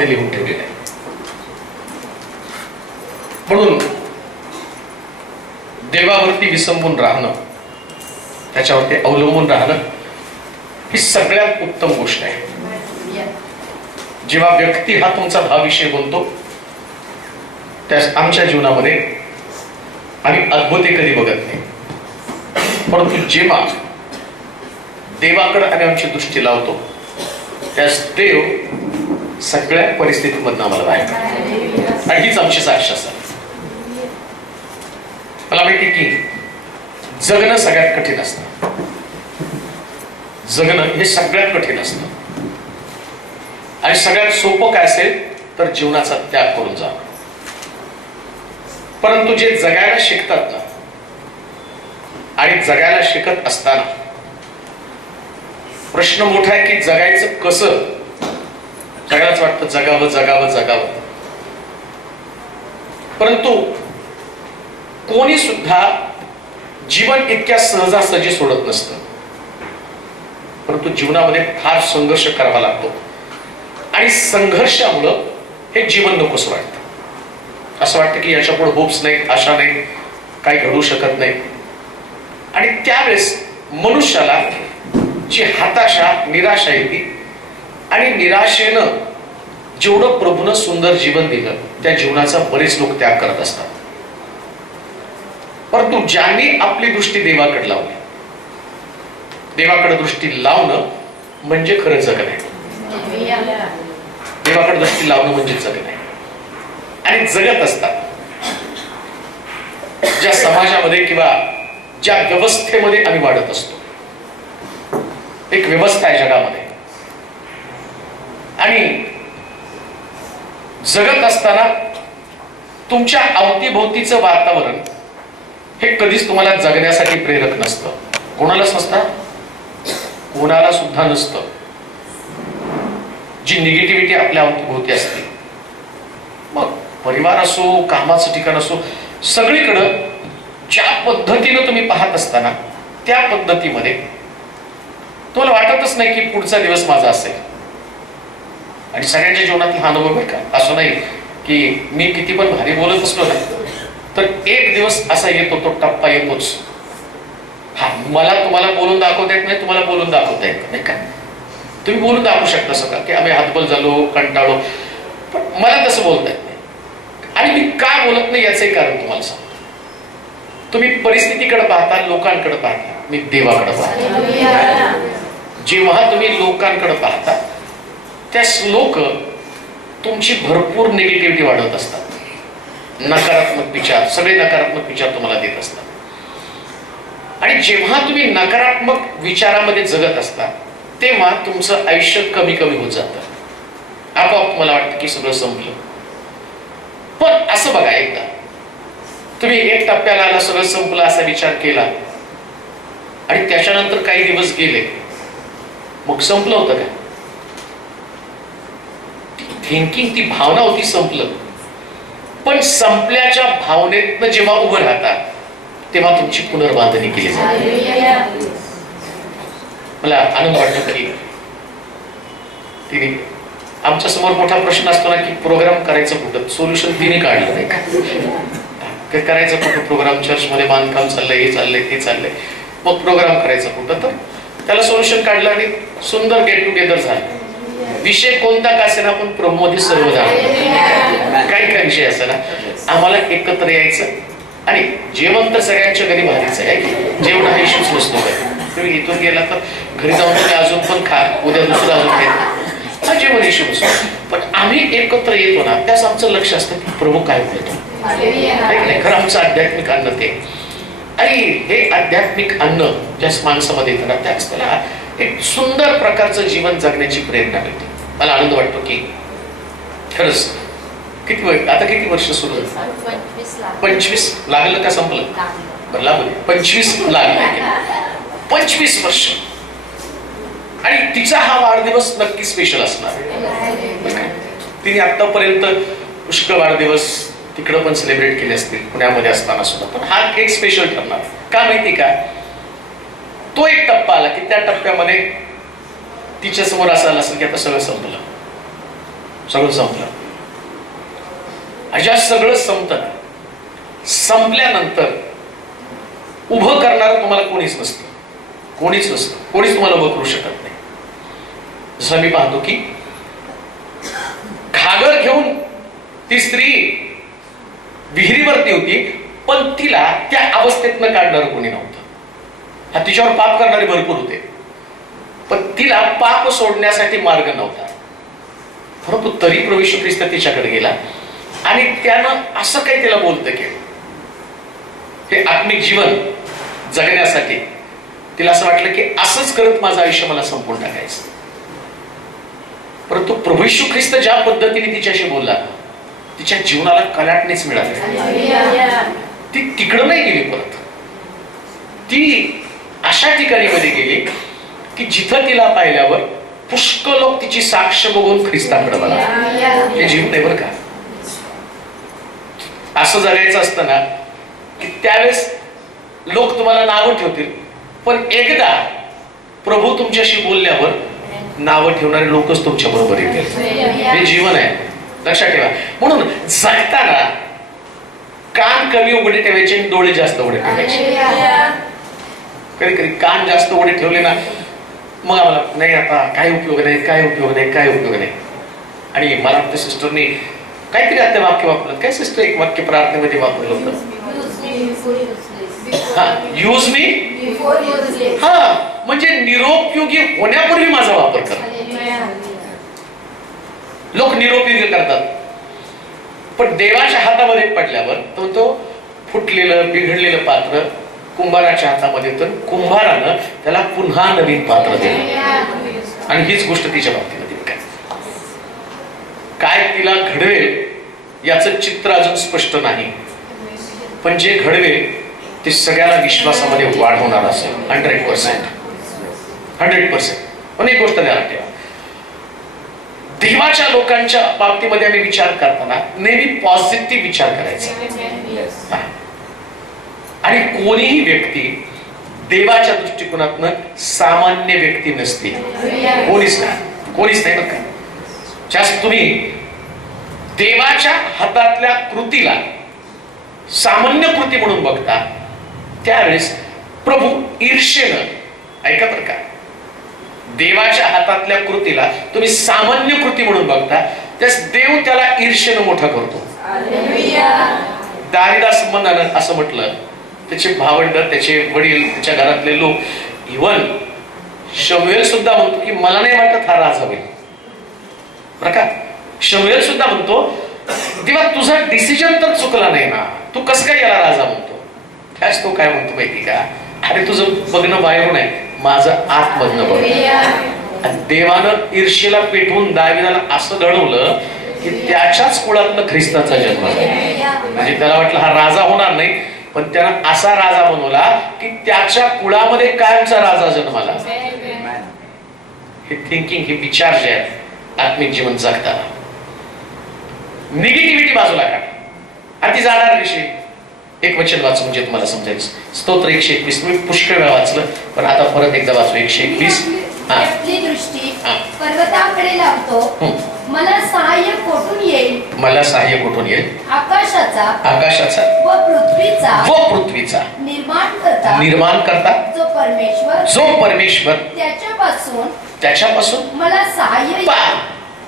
लिहून ठेवलेलं आहे. म्हणून देवावरती विसंबून राहणं, त्याच्यावरती अवलंबून राहणं ही सगळ्यात उत्तम गोष्ट आहे. जेव्हा व्यक्ती हा तुमचा भाविषय बनतो, त्या आमच्या जीवनामध्ये आम्ही अद्भुते कधी बघत नाही, परंतु जेव्हा देवाकडे आम्ही आमची दृष्टी लावतो, त्यास देव सगळ्या परिस्थितीमधून आम्हाला बाहेर आणि हीच आमची साक्षात आहे. मला माहिती की जगणं सगळ्यात कठीण असतं. जगणं हे सगळ्यात कठीण असतं आणि सगळ्यात सोपं काय असेल तर जीवनाचा त्याग करून जाणं. परंतु जे जगायला शिकतात ना, आणि जगायला शिकत असताना प्रश्न मोठा आहे की जगायचं कसं. सगळ्याच वाटतं जगावं जगावं जगावं, परंतु कोणी सुद्धा जीवन इतक्या सहजासहजी सोडत नसतं. परंतु जीवनामध्ये फार संघर्ष करावा लागतो आणि संघर्षामुळं हे जीवन नकोसं वाटतं. असं वाटतं की याच्या पुढे होप्स नाही, आशा नाही, काही घडू शकत नाही. आणि त्यावेळेस मनुष्याला जी हताशा, निराशा येते आणि निराशेनं जेवढं प्रभूनं सुंदर जीवन दिलं त्या जीवनाचा बरेच लोक त्याग करत असतात. परंतु ज्यांनी आपली दृष्टी देवाकडे लावली, देवाकडे दृष्टी लावणं म्हणजे खरं जगणं आहे. देवाकडे दृष्टी लावणं म्हणजे जगणं आहे. आणि जगत असतात ज्या समाजामध्ये किंवा ज्या व्यवस्थेमध्ये आम्ही वाढत असतो, एक व्यवस्था आहे जगामध्ये, आणि जगत असताना तुमच्या अवतीभोवतीचं वातावरण हे कधीच तुम्हाला जगण्यासाठी प्रेरक नसतं. कोणालाच नसतं, कोणाला सुद्धा नसतं. जी निगेटिव्हिटी आपल्या अवतीभोवती असते, मग परिवार असो, कामाचं ठिकाण असो, सगळीकडं ज्या पद्धतीनं तुम्ही पाहत असताना त्या पद्धतीमध्ये तुम्हाला वाटतच नाही की पुढचा दिवस माझा असेल. आणि सगळ्यांच्या जीवनात हा अनुभव आहे का? असं नाही की मी किती पण भारी बोलत असलो ना तर एक दिवस असा येतो, तो टप्पा येतोच. हा, मला तुम्हाला बोलून दाखवता येत नाही, तुम्हाला बोलून दाखवता येत नाही का? तुम्ही बोलून दाखवू शकता सगळं की आम्ही हातबल झालो, कंटाळलो, पण मला तसं बोलता येत नाही. आणि मी का बोलत नाही याचंही कारण तुम्हाला सांगतो. तुम्ही परिस्थितीकडे पाहता, लोकांकडे पाहता, मी देवाकडे पाहतो. जेव्हा तुम्ही लोकांकडे पाहता त्यास लोक तुमची भरपूर निगेटिव्हिटी वाढवत असतात. नकारात्मक विचार, सगळे नकारात्मक विचार तुम्हाला देत असतात. आणि जेव्हा तुम्ही नकारात्मक विचारामध्ये जगत असता तेव्हा तुमचं आयुष्य कमी कमी होत जातं. आपोआप मला वाटतं की सगळं संपलं. पण असं बघा, एकदा तुम्ही एक टप्प्याला आला, सगळं संपलं असा विचार केला आणि त्याच्यानंतर काही दिवस गेले, मग संपलं होतं का? थिंकिंग, ती भावना होती, संपलं. पण संपल्याच्या भावनेतनं जेव्हा उभं राहतात तेव्हा तुमची पुनर्बांधणी केली जाते. मला आनंद वाटतो की तिने आमच्या समोर मोठा प्रश्न असतो ना की प्रोग्राम करायचं कुठं, सोल्युशन तिने काढलं नाही का? करायचं कुठं प्रोग्राम, चर्चमध्ये बांधकाम चाललंय, हे चाललंय, ते चाललंय, मग प्रोग्राम करायचं कुठं? तर त्याला सोल्युशन काढलं आणि सुंदर गेट टुगेदर झालं. विषय कोणता का असेना, पण प्रभूमध्ये सर्व झालं. काही काय विषय असेना, आम्हाला एकत्र यायचं आणि जेवण तर सगळ्यांच्या घरी भारीच आहे. जेवण हा इश्यूच नसतो. तुम्ही इथून गेला तर घरी जाऊन तुम्ही अजून पण खा, उद्या दुसरं अजून खायचं, हा जेवण इश्यू नसतो. पण आम्ही एकत्र येतो ना, त्यास आमचं लक्ष असतं की प्रभू काय बोलतो. खरं आमचं आध्यात्मिक अन्न ते. आणि हे आध्यात्मिक अन्न ज्या माणसामध्ये येतं ना, त्याच त्याला एक सुंदर प्रकारचं जीवन जगण्याची प्रेरणा मिळते. मला आनंद वाटतो की खरंच आता किती वर्ष सुरू झालं? 25 लागलं का संपलं? लागलं 25 लागलं. 25 वर्ष. आणि तिचा हा वाढदिवस नक्की स्पेशल असणार. तिने आतापर्यंत पुष्कळ वाढदिवस तिकडं पण सेलिब्रेट केले असतील पुण्यामध्ये असताना सुद्धा, पण हा एक स्पेशल ठरणार. का माहिती का? तो एक टप्पा आला की त्या टप्प्यामध्ये तिच्या समोर असं आलं असेल की आता सगळं संपलं. अशा सगळं संपतं. संपल्यानंतर उभं करणार तुम्हाला कोणीच नसतं. कोणीच तुम्हाला उभं करू शकत नाही. जसं मी पाहतो की घागर घेऊन ती स्त्री विहिरीवरती होती, पण तिला त्या अवस्थेतनं काढणार कोणी नव्हतं. हा, तिच्यावर पाप करणारे भरपूर होते, पण तिला पाप सोडण्यासाठी मार्ग नव्हता. परंतु तरी प्रभू येशू ख्रिस्त तिच्याकडे गेला आणि त्यानं असं काही तिला बोलतं की हे आत्मिक जीवन जगण्यासाठी तिला असं वाटलं की असंच करत माझं आयुष्य मला संपून टाकायचं. परंतु प्रभू येशू ख्रिस्त ज्या पद्धतीने तिच्याशी बोलला, तिच्या जीवनाला कलाटणीच मिळाली. ती तिकडं नाही गेली, परत ती अशा ठिकाणी मध्ये गेली की जिथं तिला पाहिल्यावर पुष्कळ लोक तिची साक्ष बघून ख्रिस्ताकडे बघा. हे जीवन आहे बरं का. असं जगायचं असतं ना की त्यावेळेस लोक तुम्हाला नावं ठेवतील, पण एकदा प्रभू तुमच्याशी बोलल्यावर नावं ठेवणारे लोकच तुमच्या बरोबर येतील. हे जीवन आहे, लक्षात ठेवा. म्हणून जगताना कान कमी उघडे ठेवायचे आणि डोळे जास्त उघडे ठेवायचे. कधी कधी कान जास्त उघडे ठेवले ना, मग आम्हाला नाही आता काय उपयोग नाही. आणि मला वाटतं सिस्टरनी काहीतरी आता वाक्य वापरलं. काय सिस्टर एक वाक्य प्रार्थनेमध्ये वापरलं होतं, यूज मी. म्हणजे निरोपयोगी होण्यापूर्वी माझा वापर करा. लोक निरोपयोगी करतात, पण देवाच्या हातामध्ये पडल्यावर तो फुटलेलं बिघडलेलं पात्र कुंभाराच्या हातामध्ये, तर कुंभारानं त्याला पुन्हा नवीन पात्र दिलं. आणि हीच गोष्ट तिच्या बाबतीमध्ये काय तिला घडवेल याचं चित्र अजून स्पष्ट नाही, पण जे घडवेल ते सगळ्याला विश्वासामध्ये वाढवणार असेल. 100%. पण एक गोष्ट ध्यानात ठेवा, देवाच्या लोकांच्या बाबतीमध्ये आम्ही विचार करताना नेहमी पॉझिटिव्ह विचार करायचा. आणि कोणीही व्यक्ती देवाच्या दृष्टिकोनातनं सामान्य व्यक्ती नसते. कोणीच नाही बरं का. जास्त तुम्ही देवाच्या हातातल्या कृतीला सामान्य कृती म्हणून बघता, त्यावेळेस प्रभू ईर्षेनं, ऐका बरं का, देवाच्या हातातल्या कृतीला तुम्ही सामान्य कृती म्हणून बघता, त्यास देव त्याला ईर्षेनं मोठा करतो. दाविदास संबंधानं असं म्हटलं, त्याचे भावंड, त्याचे वडील, त्याच्या घरातले लोक, इव्हन शमूएल सुद्धा म्हणतो की मला नाही वाटत हा राजा होईल. बरं का, शमूएल सुद्धा म्हणतो तेव्हा तुझा डिसिजन तर चुकला नाही ना, तू कसं काय याला राजा म्हणतो. त्याच तो काय म्हणतो माहिती का, अरे तुझं बघणं बाहेरून आहे, माझं आतमधनं बघ. देवानं ईर्षेला पेटवून दाविदाला असं घडवलं की त्याच्याच कुळातनं ख्रिस्ताचा जन्म झाला. म्हणजे त्याला वाटलं हा राजा होणार नाही, पण त्यानं असा राजा बनवला की त्याच्या कुळामध्ये कायमचा राजा जन्माला. हे थिंकिंग, हे विचार जे आहेत आत्मिक जीवन जगताना, निगेटिव्हिटी बाजूला काढा. अति जाणार विषय एक वचन वाचून म्हणजे तुम्हाला समजायचं. स्तोत्र 121 मी पुष्कळ वेळा वाचलं, पण आता परत एकदा वाचू. 121. आपली दृष्टी पर्वताकडे लावतो, मला सहाय्य कुठून येईल. आकाशाचा व पृथ्वीचा निर्माण करता जो परमेश्वर त्याच्यापासून मला सहाय्य.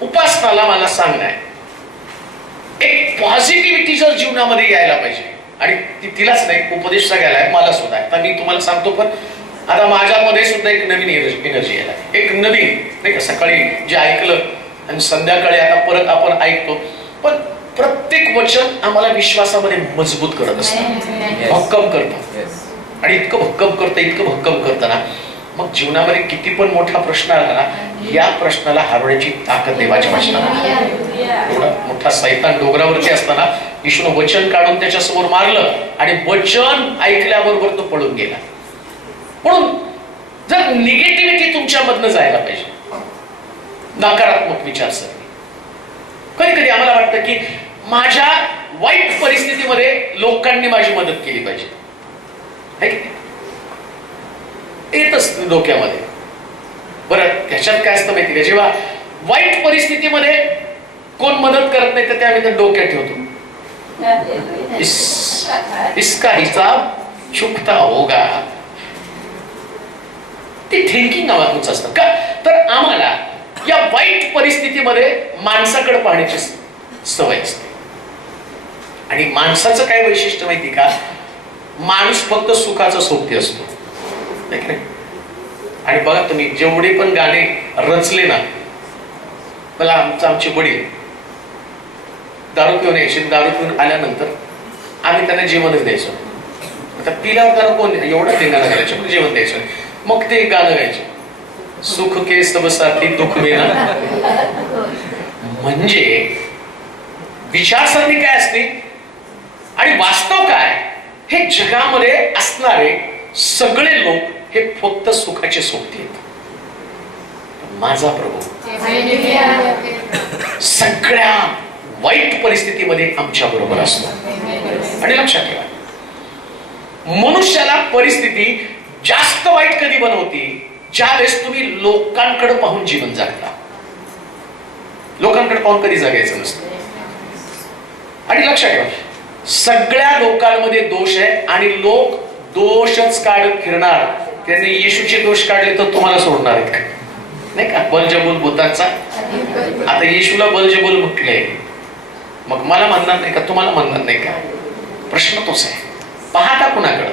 उपासनाला मला सांगणार एक पॉझिटिव्हिटी जर जीवनामध्ये यायला पाहिजे, आणि तिलाच नाही, उपदेश सगळ्याला आहे, मला सुद्धा आहे. तर मी तुम्हाला सांगतो, पण आता माझ्यामध्ये सुद्धा एक नवीन एनर्जी यायला, एक नवीन नाही का. सकाळी जे ऐकलं आणि संध्याकाळी आता परत आपण ऐकतो, पण प्रत्येक वचन आम्हाला विश्वासामध्ये मजबूत करत असतं, भक्कम करतं. आणि इतकं भक्कम करतं ना, मग जीवनामध्ये किती पण मोठा प्रश्न आला ना, या प्रश्नाला हरवण्याची ताकद देवाच्या वचनाला. एवढा मोठा सैतान डोंगरावरती असताना विष्णू वचन काढून त्याच्यासमोर मारलं आणि वचन ऐकल्याबरोबर तो पळून गेला. म्हणून जर निगेटिव्हिटी तुमच्यामधनं जायला पाहिजे, नकारात्मक विचारसरणी. कधी कधी आम्हाला वाटतं की माझ्या वाईट परिस्थितीमध्ये लोकांनी माझी मदत केली पाहिजे, है की नाही? येतच डोक्यामध्ये. बरं, त्याच्यात काय असतं माहिती का, जेव्हा वाईट परिस्थितीमध्ये कोण मदत करत नाही तर ते आम्ही डोक्यात ठेवतो, इसका हिसाब चुकता होगा. ते थिंकिंग आम्हातच असतं का, तर आम्हाला या वाईट परिस्थितीमध्ये माणसाकडे पाहण्याची सवय असते. आणि माणसाचं काय वैशिष्ट्य माहिती का, माणूस फक्त सुखाचा सोबती असतो. आणि बघा तुम्ही, जेवढे पण गाणे रचले ना, मला आमचे वडील दारू पिऊन यायचे, दारू पिऊन आल्यानंतर आम्ही त्यांना जेवणच द्यायचो. आता पिल्यावर त्याला कोण एवढं ते गाणं घालायचं, पण जेवण द्यायचं. मग ते गाणं गायचे, सुख के सब साथी दुःख में ना. म्हणजे विचारसरणी काय असते आणि वास्तव काय, हे जगामध्ये असणारे सगळे लोक हे फक्त सुखाचे सोबती आहेत. माझा प्रभू सगळ्या वाईट परिस्थितीमध्ये आमच्या बरोबर असतो. आणि लक्षात ठेवा, मनुष्याला परिस्थिती जास्त वाईट कधी बनवती, ज्यावेळेस तुम्ही लोकांकडे पाहून जीवन जगता. लोकांकडे पाहून कधी जगायचं नसतं. आणि लक्षात ठेवा, सगळ्या लोकांमध्ये दोष आहे आणि लोक दोषच काढत फिरणार. त्यांनी येशूचे दोष काढले तर तुम्हाला सोडणार आहेत का? नाही का, बलजबूल भूताचा. आता येशूला बलजबूल म्हटले, मग मला म्हणणार नाही का, तुम्हाला म्हणणार नाही का? प्रश्न तोच आहे. पाहता कुणाकडं?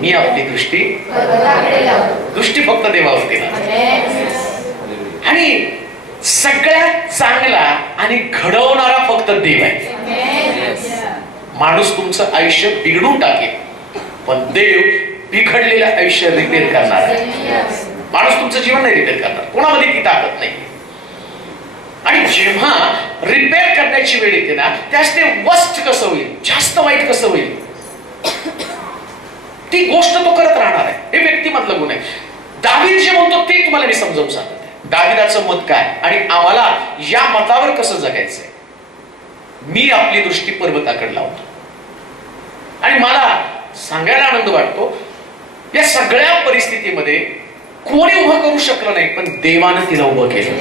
मी आपली दृष्टी फक्त देवावरती ना. आणि सगळ्यात चांगला आणि घडवणारा फक्त देव आहे. माणूस तुमचं आयुष्य बिघडून टाकेल, पण देव बिघडलेलं आयुष्य रिपेअर करणार आहे. माणूस तुमचं जीवन नाही रिपेअर करणार, कोणामध्ये ती ताकद नाही. आणि जेव्हा रिपेअर करण्याची वेळ येते ना, त्यास ते वर्स्ट कसं होईल, जास्त वाईट कसं होईल, ती गोष्ट तो करत राहणार आहे. हे व्यक्तिमधलं गुण आहे. दावीद जे म्हणतो ते तुम्हाला मी समजावून सांगते. दावीदाचं मत काय आणि आम्हाला या मतावर कसं जगायचंय. मी आपली दृष्टी पर्वताकडे लावतो. आणि मला सांगायला आनंद वाटतो, या सगळ्या परिस्थितीमध्ये कोणी उभं करू शकलं नाही, पण देवानं तिला उभं केलं.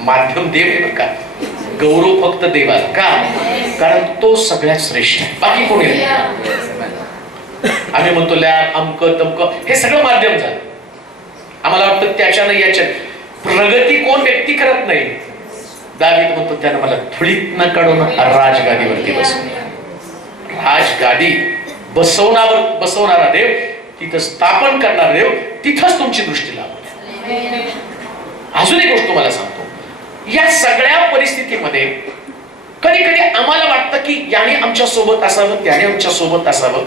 माध्यम देव आहे का, गौरव फक्त देवाला का, कारण तो सगळ्यात श्रेष्ठ आहे, बाकी कोणी नाही. आम्ही म्हणतो लॅब अमक तमक हे सगळं माध्यम झालं. आम्हाला वाटतं त्याच्यानं याच्यात प्रगती कोण व्यक्ती करत नाही. दावीद म्हणतो त्यानं मला धुळीत न काढून राजगादीवरती बसवलं. राजगादी बसवणारा देव, तिथं स्थापन करणारा देव, तिथंच तुमची दृष्टी लावली. अजून एक गोष्ट तुम्हाला सांगतो, या सगळ्या परिस्थितीमध्ये कधी कधी आम्हाला वाटतं की याने आमच्या सोबत असावं, त्याने आमच्या सोबत असावं,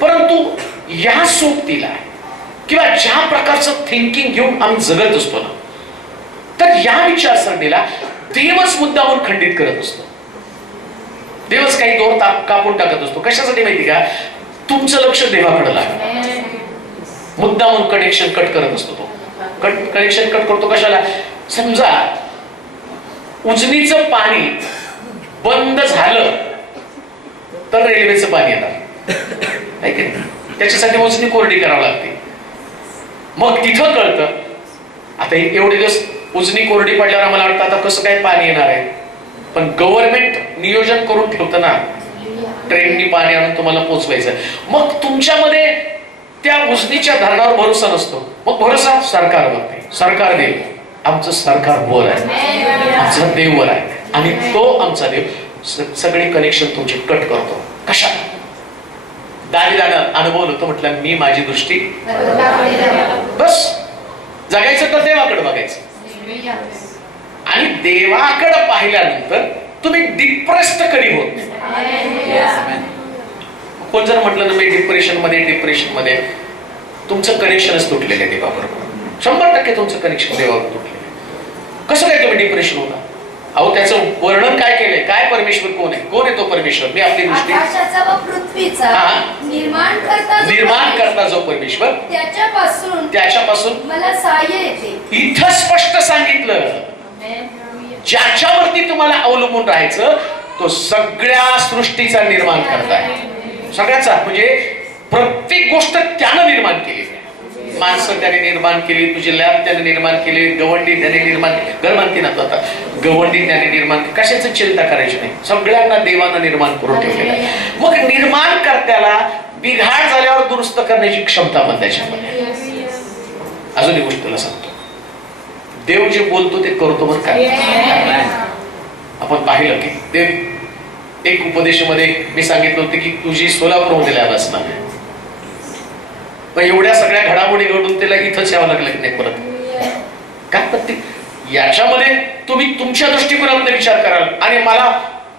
परंतु या सोबतीला किंवा ज्या प्रकारचं थिंकिंग घेऊन आम्ही जगत असतो ना, तर या विचारसरणीला देवच मुद्दामून खंडित करत असतो. देवच काही दोर कापून टाकत असतो. कशासाठी माहिती का, तुमचं लक्ष देवाकडे लागतं. मुद्दामून कनेक्शन कट करत असतो. तो कनेक्शन कट करतो कशाला, समजा उजनीचं पाणी बंद झालं तर रेल्वेचं पाणी येणार आहे की नाही. त्याच्यासाठी उजनी कोरडी करावी लागते. मग तिथं कळतं, आता एवढे दिवस उजनी कोरडी पडल्यावर आम्हाला वाटतं आता कसं काय पाणी येणार आहे, पण गव्हर्नमेंट नियोजन करून ठेवतं ना, ट्रेननी पाणी आणून तुम्हाला पोचवायचं. मग तुमच्यामध्ये त्या उजनीच्या धरणावर भरोसा नसतो, मग भरोसा सरकारवरती. सरकार देव, आमचं सरकार वर आहे, आमचा देव वर आहे, आणि तो आमचा देव सगळे कनेक्शन तुमचे कट करतो. कशा दावीदानं अनुभवलं होतं, म्हटलं मी माझी दृष्टी बस जगायचं तर देवाकडे बघायचं. आणि देवाकडे पाहिल्यानंतर तुम्ही डिप्रेस्ड कधी होत नाही. कोण जर म्हटलं ना मी डिप्रेशन मध्ये तुमचं कनेक्शनच तुटलेलं आहे देवाबरोबर. 100% तुमचं कनेक्शन देवाबरोबर तुटलेलं आहे. कसं काय तुम्ही डिप्रेशन होता, अहो त्याचं वर्णन काय केलंय? काय परमेश्वर कोण आहे? कोण आहे तो परमेश्वर? मी आपली दृष्टी आकाशाचा व पृथ्वीचा निर्माण करता जो परमेश्वर, त्याच्यापासून मला सहाय्य येते. इथं स्पष्ट सांगितलं, ज्याच्यावरती तुम्हाला अवलंबून राहायचं तो सगळ्या सृष्टीचा निर्माण करताय. सगळ्याचा म्हणजे प्रत्येक गोष्ट त्यानं निर्माण केली. माणसं त्याने निर्माण केली, तुझी लॅब त्याने निर्माण केली, गवंडी त्याने निर्माण केली, घर मानती ना आता गवंडी त्याने निर्माण केली. कशाची चिंता करायची नाही, सगळ्यांना देवानं निर्माण करून ठेवलेलं आहे. मग निर्माण करत्याला बिघाड झाल्यावर दुरुस्त करण्याची क्षमता पण त्याच्यामध्ये. अजून एक गोष्ट तुला सांगतो, देव जे बोलतो ते करतो बरं काय. आपण पाहिलं की देव एक उपदेशामध्ये मी सांगितलं होतं की तुझी सोलापूरमध्ये लॅब असणार, पण एवढ्या सगळ्या घडामोडी घडून त्याला इथंच यावं लागलं की नाही परत. काय पत्ती याच्यामध्ये तुम्ही तुमच्या दृष्टिकोनातून विचार कराल आणि मला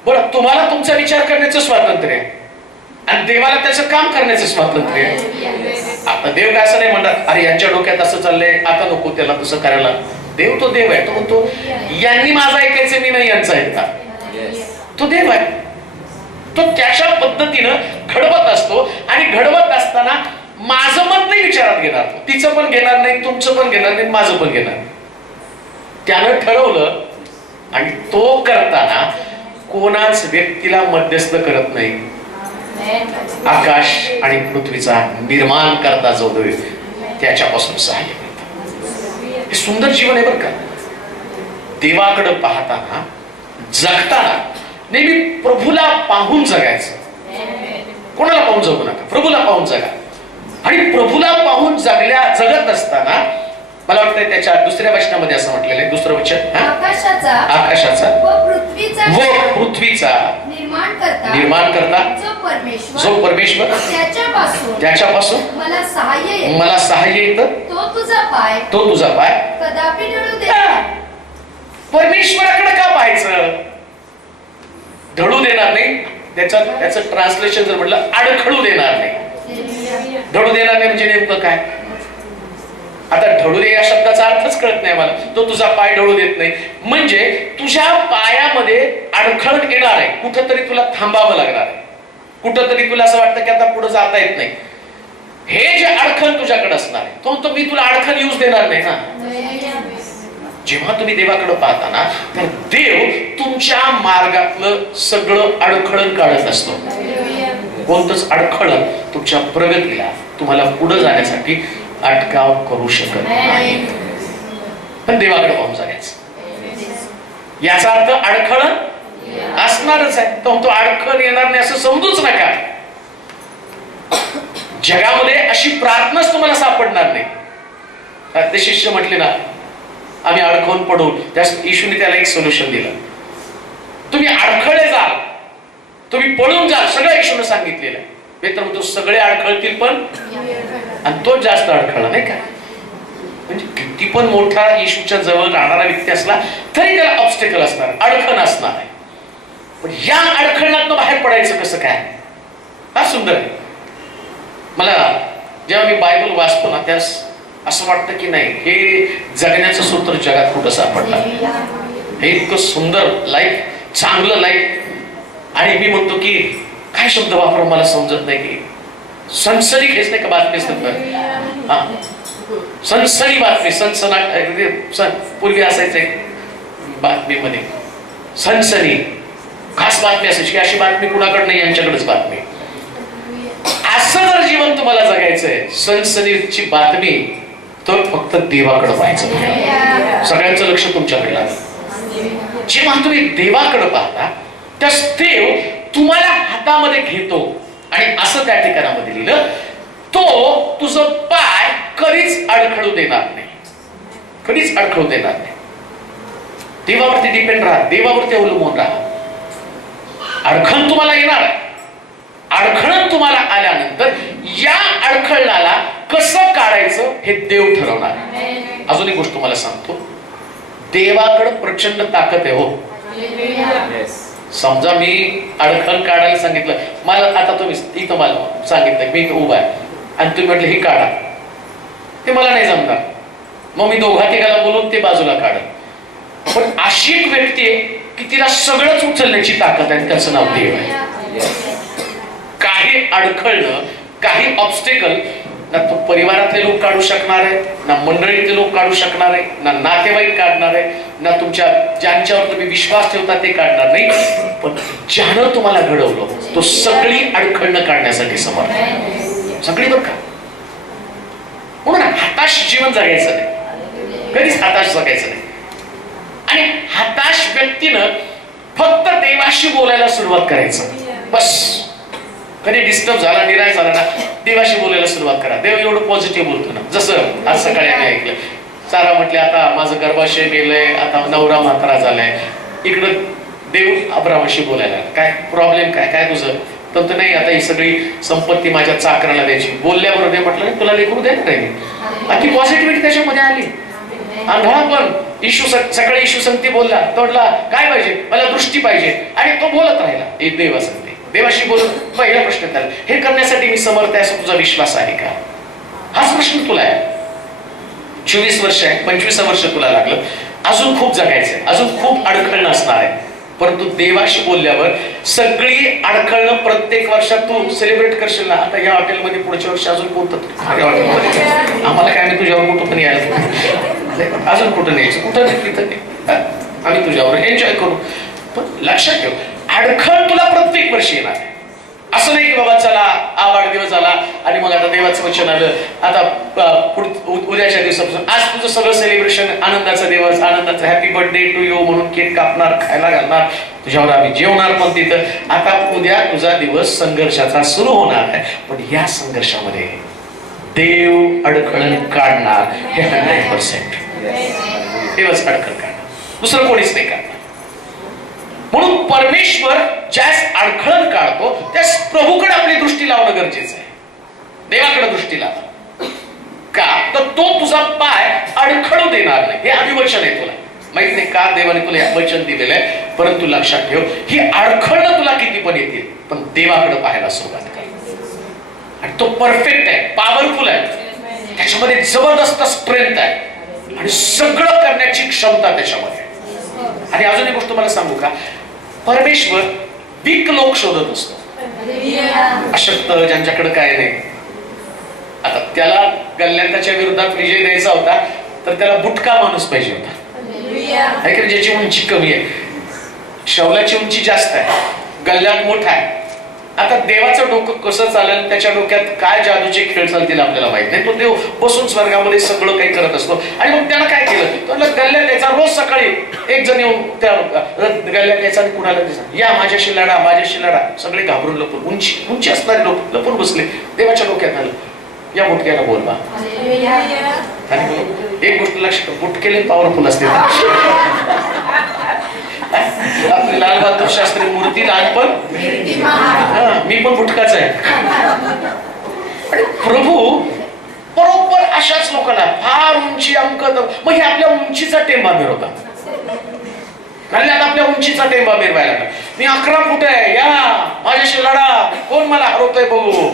बरं, तुम्हाला तुमचा विचार करण्याचं स्वातंत्र्य आहे आणि देवाला त्याचं काम करण्याचं स्वातंत्र्य आहे. आता देव काय असं नाही म्हणतात अरे यांच्या डोक्यात असं चाललंय आता नको त्याला तसं करायला. देव तो देव आहे, तो म्हणतो यांनी माझं ऐकायचं, मी नाही यांचं ऐकता. तो देव आहे, तो त्याच्या पद्धतीनं घडवत असतो आणि घडवत असताना माझं मत नाही विचारात घेणार, तिचं पण घेणार नाही, तुमचं पण घेणार नाही, माझं पण घेणार. त्यानं ठरवलं आणि तो करताना कोणाच व्यक्तीला मध्यस्थ करत नाही. आकाश आणि पृथ्वीचा निर्माण करता जो देव त्याच्यापासून सहाय्य मिळतं. हे सुंदर जीवन आहे बरं का. देवाकडे पाहताना जगताना नेहमी प्रभूला पाहून जगायचं. कोणाला पाहून जगू नका, प्रभूला पाहून जगा. आणि प्रभूला पाहून जगत असताना मला वाटतं त्याच्या दुसऱ्या वचनामध्ये असं म्हटलेलं आहे, दुसरं वचन, आकाशाचा व पृथ्वीचा निर्माण करता जो परमेश्वर, त्याच्यापासून मला सहाय्य येतं. तो तुझा पाय कदापि ढळू देणार. परमेश्वराकडे का पाहायचं? ढळू देणार नाही. त्याचं ट्रान्सलेशन जर म्हटलं अडखळू देणार नाही. ढळू देणार नाही म्हणजे नेमकं काय? आता ढळू दे या शब्दाचा अर्थच कळत नाही मला. तो तुझा पाय ढळू देत नाही म्हणजे तुझ्या पायामध्ये अडखळ येणार आहे, कुठंतरी तुला थांबावं लागणार आहे, कुठंतरी तुला असं वाटतं की आता पुढे जाता येत नाही. हे जे अडखळ तुझ्याकडे असणार आहे तो मी तुला अडखळ येऊच देणार नाही ना. जेव्हा तुम्ही देवाकडे पाहता ना तर देव तुमच्या मार्गातलं सगळं अडखळण काढत असतो. कोणतंच अडखळण तुमच्या प्रगतीला, तुम्हाला पुढे जाण्यासाठी अटकाव करू शकत नाही. पण देवाकडे पाहून जगायचं याचा अर्थ अडखळण असणारच आहे. तो अडखळ येणार नाही असं समजूच नका. जगामध्ये अशी प्रार्थनाच तुम्हाला सापडणार नाही. ते शिष्य म्हटले ना आम्ही अडखळून पडू, त्या येशूने त्याला एक सोल्युशन दिलं. तुम्ही अडखळे जाल, तुम्ही पळून जाल, सगळं येशूने सांगितलेलं आहे. पेत्र म्हणतो सगळे अडखळतील पण आणि तो जास्त अडखळला नाही का. म्हणजे किती पण मोठा येशूच्या जवळ राहणारा व्यक्ती असला तरी त्याला ऑब्स्टेकल असणार, अडखण असणार आहे. पण या अडखळणातून बाहेर पडायचं कसं काय? हा सुंदर आहे. मला जेव्हा मी बायबल वाचतो ना त्यास असं वाटतं की नाही हे जगण्याचं सूत्र जगात कुठं सापडणार. हे इतकं सुंदर लाईफ, चांगलं लाईफ. आणि मी म्हणतो की काय शब्द वापर मला समजत नाही की सनसनी खेच नाही का बातमी असतात. हा सनसनी बातमी, सनसनाट पूर्वी असायचं बातमीमध्ये सनसनी खास बातमी असायची की अशी बातमी कुणाकडे नाही, यांच्याकडेच बातमी. असं जर जीवन तुम्हाला जगायचंय सनसनीची बातमी तर फक्त देवाकडे पाहायचं. सगळ्यांचं लक्ष तुमच्याकडे लागेल. जेव्हा तुम्ही देवाकडे पाहता त्यास देव तुम्हाला हातामध्ये घेतो आणि असं त्या ठिकाणामध्ये लिहिलं तो तुझं पाय कधीच अडखळू देणार नाही, कधीच अडखळू देणार नाही. देवावरती डिपेंड राहा, देवावरती अवलंबून राहा. अडखण तुम्हाला येणार आहे. अडखळण तुम्हाला आल्यानंतर या अडखळणाला कसं काढायचं हे देव ठरवणार. अजून एक गोष्ट तुम्हाला सांगतो, देवाकडे प्रचंड ताकद आहे हो. समजा मी अडखळ काढायला सांगितलं, मला आता तुम्ही इथं मला सांगितलं मी उभा आहे आणि तुम्ही म्हटलं हे काढा, ते मला नाही जमणार. मग मी दोघा तिघाला बोलून ते बाजूला काढ. पण अशी एक व्यक्ती आहे की तिला सगळंच उचलण्याची ताकद आहे, त्याचं नाव देव आहे. काही अडखळणं, काही ऑब्स्टेकल ना तो परिवारातले लोक काढू शकणार आहे, ना मंडळीतले लोक काढू शकणार आहे, ना नातेवाईक काढणार आहे, ना तुमच्या ज्यांच्यावर तुम्ही विश्वास ठेवता ते काढणार नाही. पण ज्यानं तुम्हाला घडवलं तो सगळी अडखळणं काढण्यासाठी समर्थ आहे. सगळी बरं का. म्हणून हताश जीवन जगायचं नाही, कधीच हताश जगायचं नाही. आणि हताश व्यक्तीनं फक्त देवाशी बोलायला सुरुवात करायचं बस. कधी डिस्टर्ब झाला, निराश झाला ना, देवाशी बोलायला सुरुवात करा. देव एवढं पॉझिटिव्ह बोलतो ना. जसं आज सकाळी आम्ही ऐकलं, सारा म्हटले आता माझं गर्भाशय मेलंय, आता नवरा म्हातारा झालाय. इकडं देव अब्रामाशी बोलायला, काय प्रॉब्लेम काय काय तुझं? तर नाही, आता ही सगळी संपत्ती माझ्या चाकराला द्यायची. बोलल्याबरोबर देव म्हटलं तुला लेकरू देत नाही. बाकी पॉझिटिव्हिटी त्याच्यामध्ये आली. आंधळा पण सकाळी इशू संगती बोलला, तो म्हटला काय पाहिजे? मला दृष्टी पाहिजे. आणि तो बोलत राहिला. एक देवा सांगते, देवाशी बोलून पहिला प्रश्न त्याला, हे करण्यासाठी मी समर्थ आहे असं तुझा विश्वास आहे का? हाच प्रश्न तुला आहे. 24 वर्ष आहे, 25 वर्ष तुला लागलं, अजून खूप जगायचंय, अजून खूप अडखळणं असणार आहे. परंतु देवाशी बोलल्यावर सगळी अडखळणं प्रत्येक वर्षात तू सेलिब्रेट करशील ना. आता या हॉटेलमध्ये पुढच्या वर्षी अजून कोणतं आम्हाला काय, आम्ही तुझ्यावर कुठं पण यायला, अजून कुठं न्यायचं, कुठं नाही तिथं नाही, आम्ही तुझ्यावर एन्जॉय करू. पण लक्षात ठेव, अडखळ तुला प्रत्येक वर्षी येणार आहे. असं नाही की बाबा चला हा वाढदिवस आला आणि मग आता देवाचं वचन आलं, आता उद्याच्या दिवसापासून आज तुझं सगळं सेलिब्रेशन, आनंदाचा दिवस, आनंदाचा हॅपी बर्थडे टू यू म्हणून केक कापणार, खायला घालणार, तुझ्यावर आम्ही जेवणार पण तिथं. आता उद्या तुझा दिवस संघर्षाचा सुरू होणार आहे. पण या संघर्षामध्ये देव अडखळण काढणार, हे 100%. देवच अडखळ काढणार, दुसरं कोणीच नाही काढणार. म्हणून परमेश्वर ज्यास अडखळण काढतो त्यास प्रभूकडे आपली दृष्टी लावणं गरजेचं आहे. देवाकडे दृष्टी लावा का, तर तो तुझा पाय अडखळू देणार नाही. हे अभिवचन आहे. तुला माहित नाही का देवाने तुला हे वचन दिलेलं आहे. परंतु लक्षात ठेव, ही अडखळणं तुला किती पण येतील, पण देवाकडे पाहायला सुरुवात कर. आणि तो परफेक्ट आहे, पॉवरफुल आहे, त्याच्यामध्ये जबरदस्त स्ट्रेंथ आहे आणि सगळं करण्याची क्षमता त्याच्यामध्ये. आणि अजून एक गोष्ट मला सांगू का, परमेश्वर वीक लोक शोधत असतो. अशक्त, ज्यांच्याकडे काय नाही. आता त्याला गल्ल्यांच्या विरोधात विजय द्यायचा होता तर त्याला बुटका माणूस पाहिजे होता, है की ज्याची उंची कमी आहे. शौलाची उंची जास्त आहे, गल्ल्यात मोठा आहे. आता देवाचं डोकं कसं चालेल, त्याच्या डोक्यात काय जादूचे खेळ चालतील आपल्याला माहित नाही. तो देव बसून स्वर्गामध्ये सगळं काही करत असतो. आणि मग त्यानं काय केलं, तो गल्ल्यात यायचा. रोज सकाळी एक जण येऊन त्या गल्ल्यात यायचा आणि कुणाला द्यायचा, या माझ्याशी लढा, माझ्याशी लढा. सगळे घाबरून लपून, उंची असणारे लोक लपून बसले. देवाच्या डोक्यात आलं, या बुटक्याला बोलवा. एक गोष्ट लक्षात, बुटकेले पॉवरफुल असते. आपले लाल बहादूर शास्त्री मूर्ती लहानपण, मी पण बुटकाच आहे. आणि प्रभू बरोबर अशाच लोकांना फार उंची अंक, मग हे आपल्या उंचीचा टेंबा मिरवतात. कारण आता आपल्या उंचीचा टेंबा मिरवायला लागला. मी 11 फूट आहे, या माझ्याशी लढा, कोण मला हरवतोय बघू.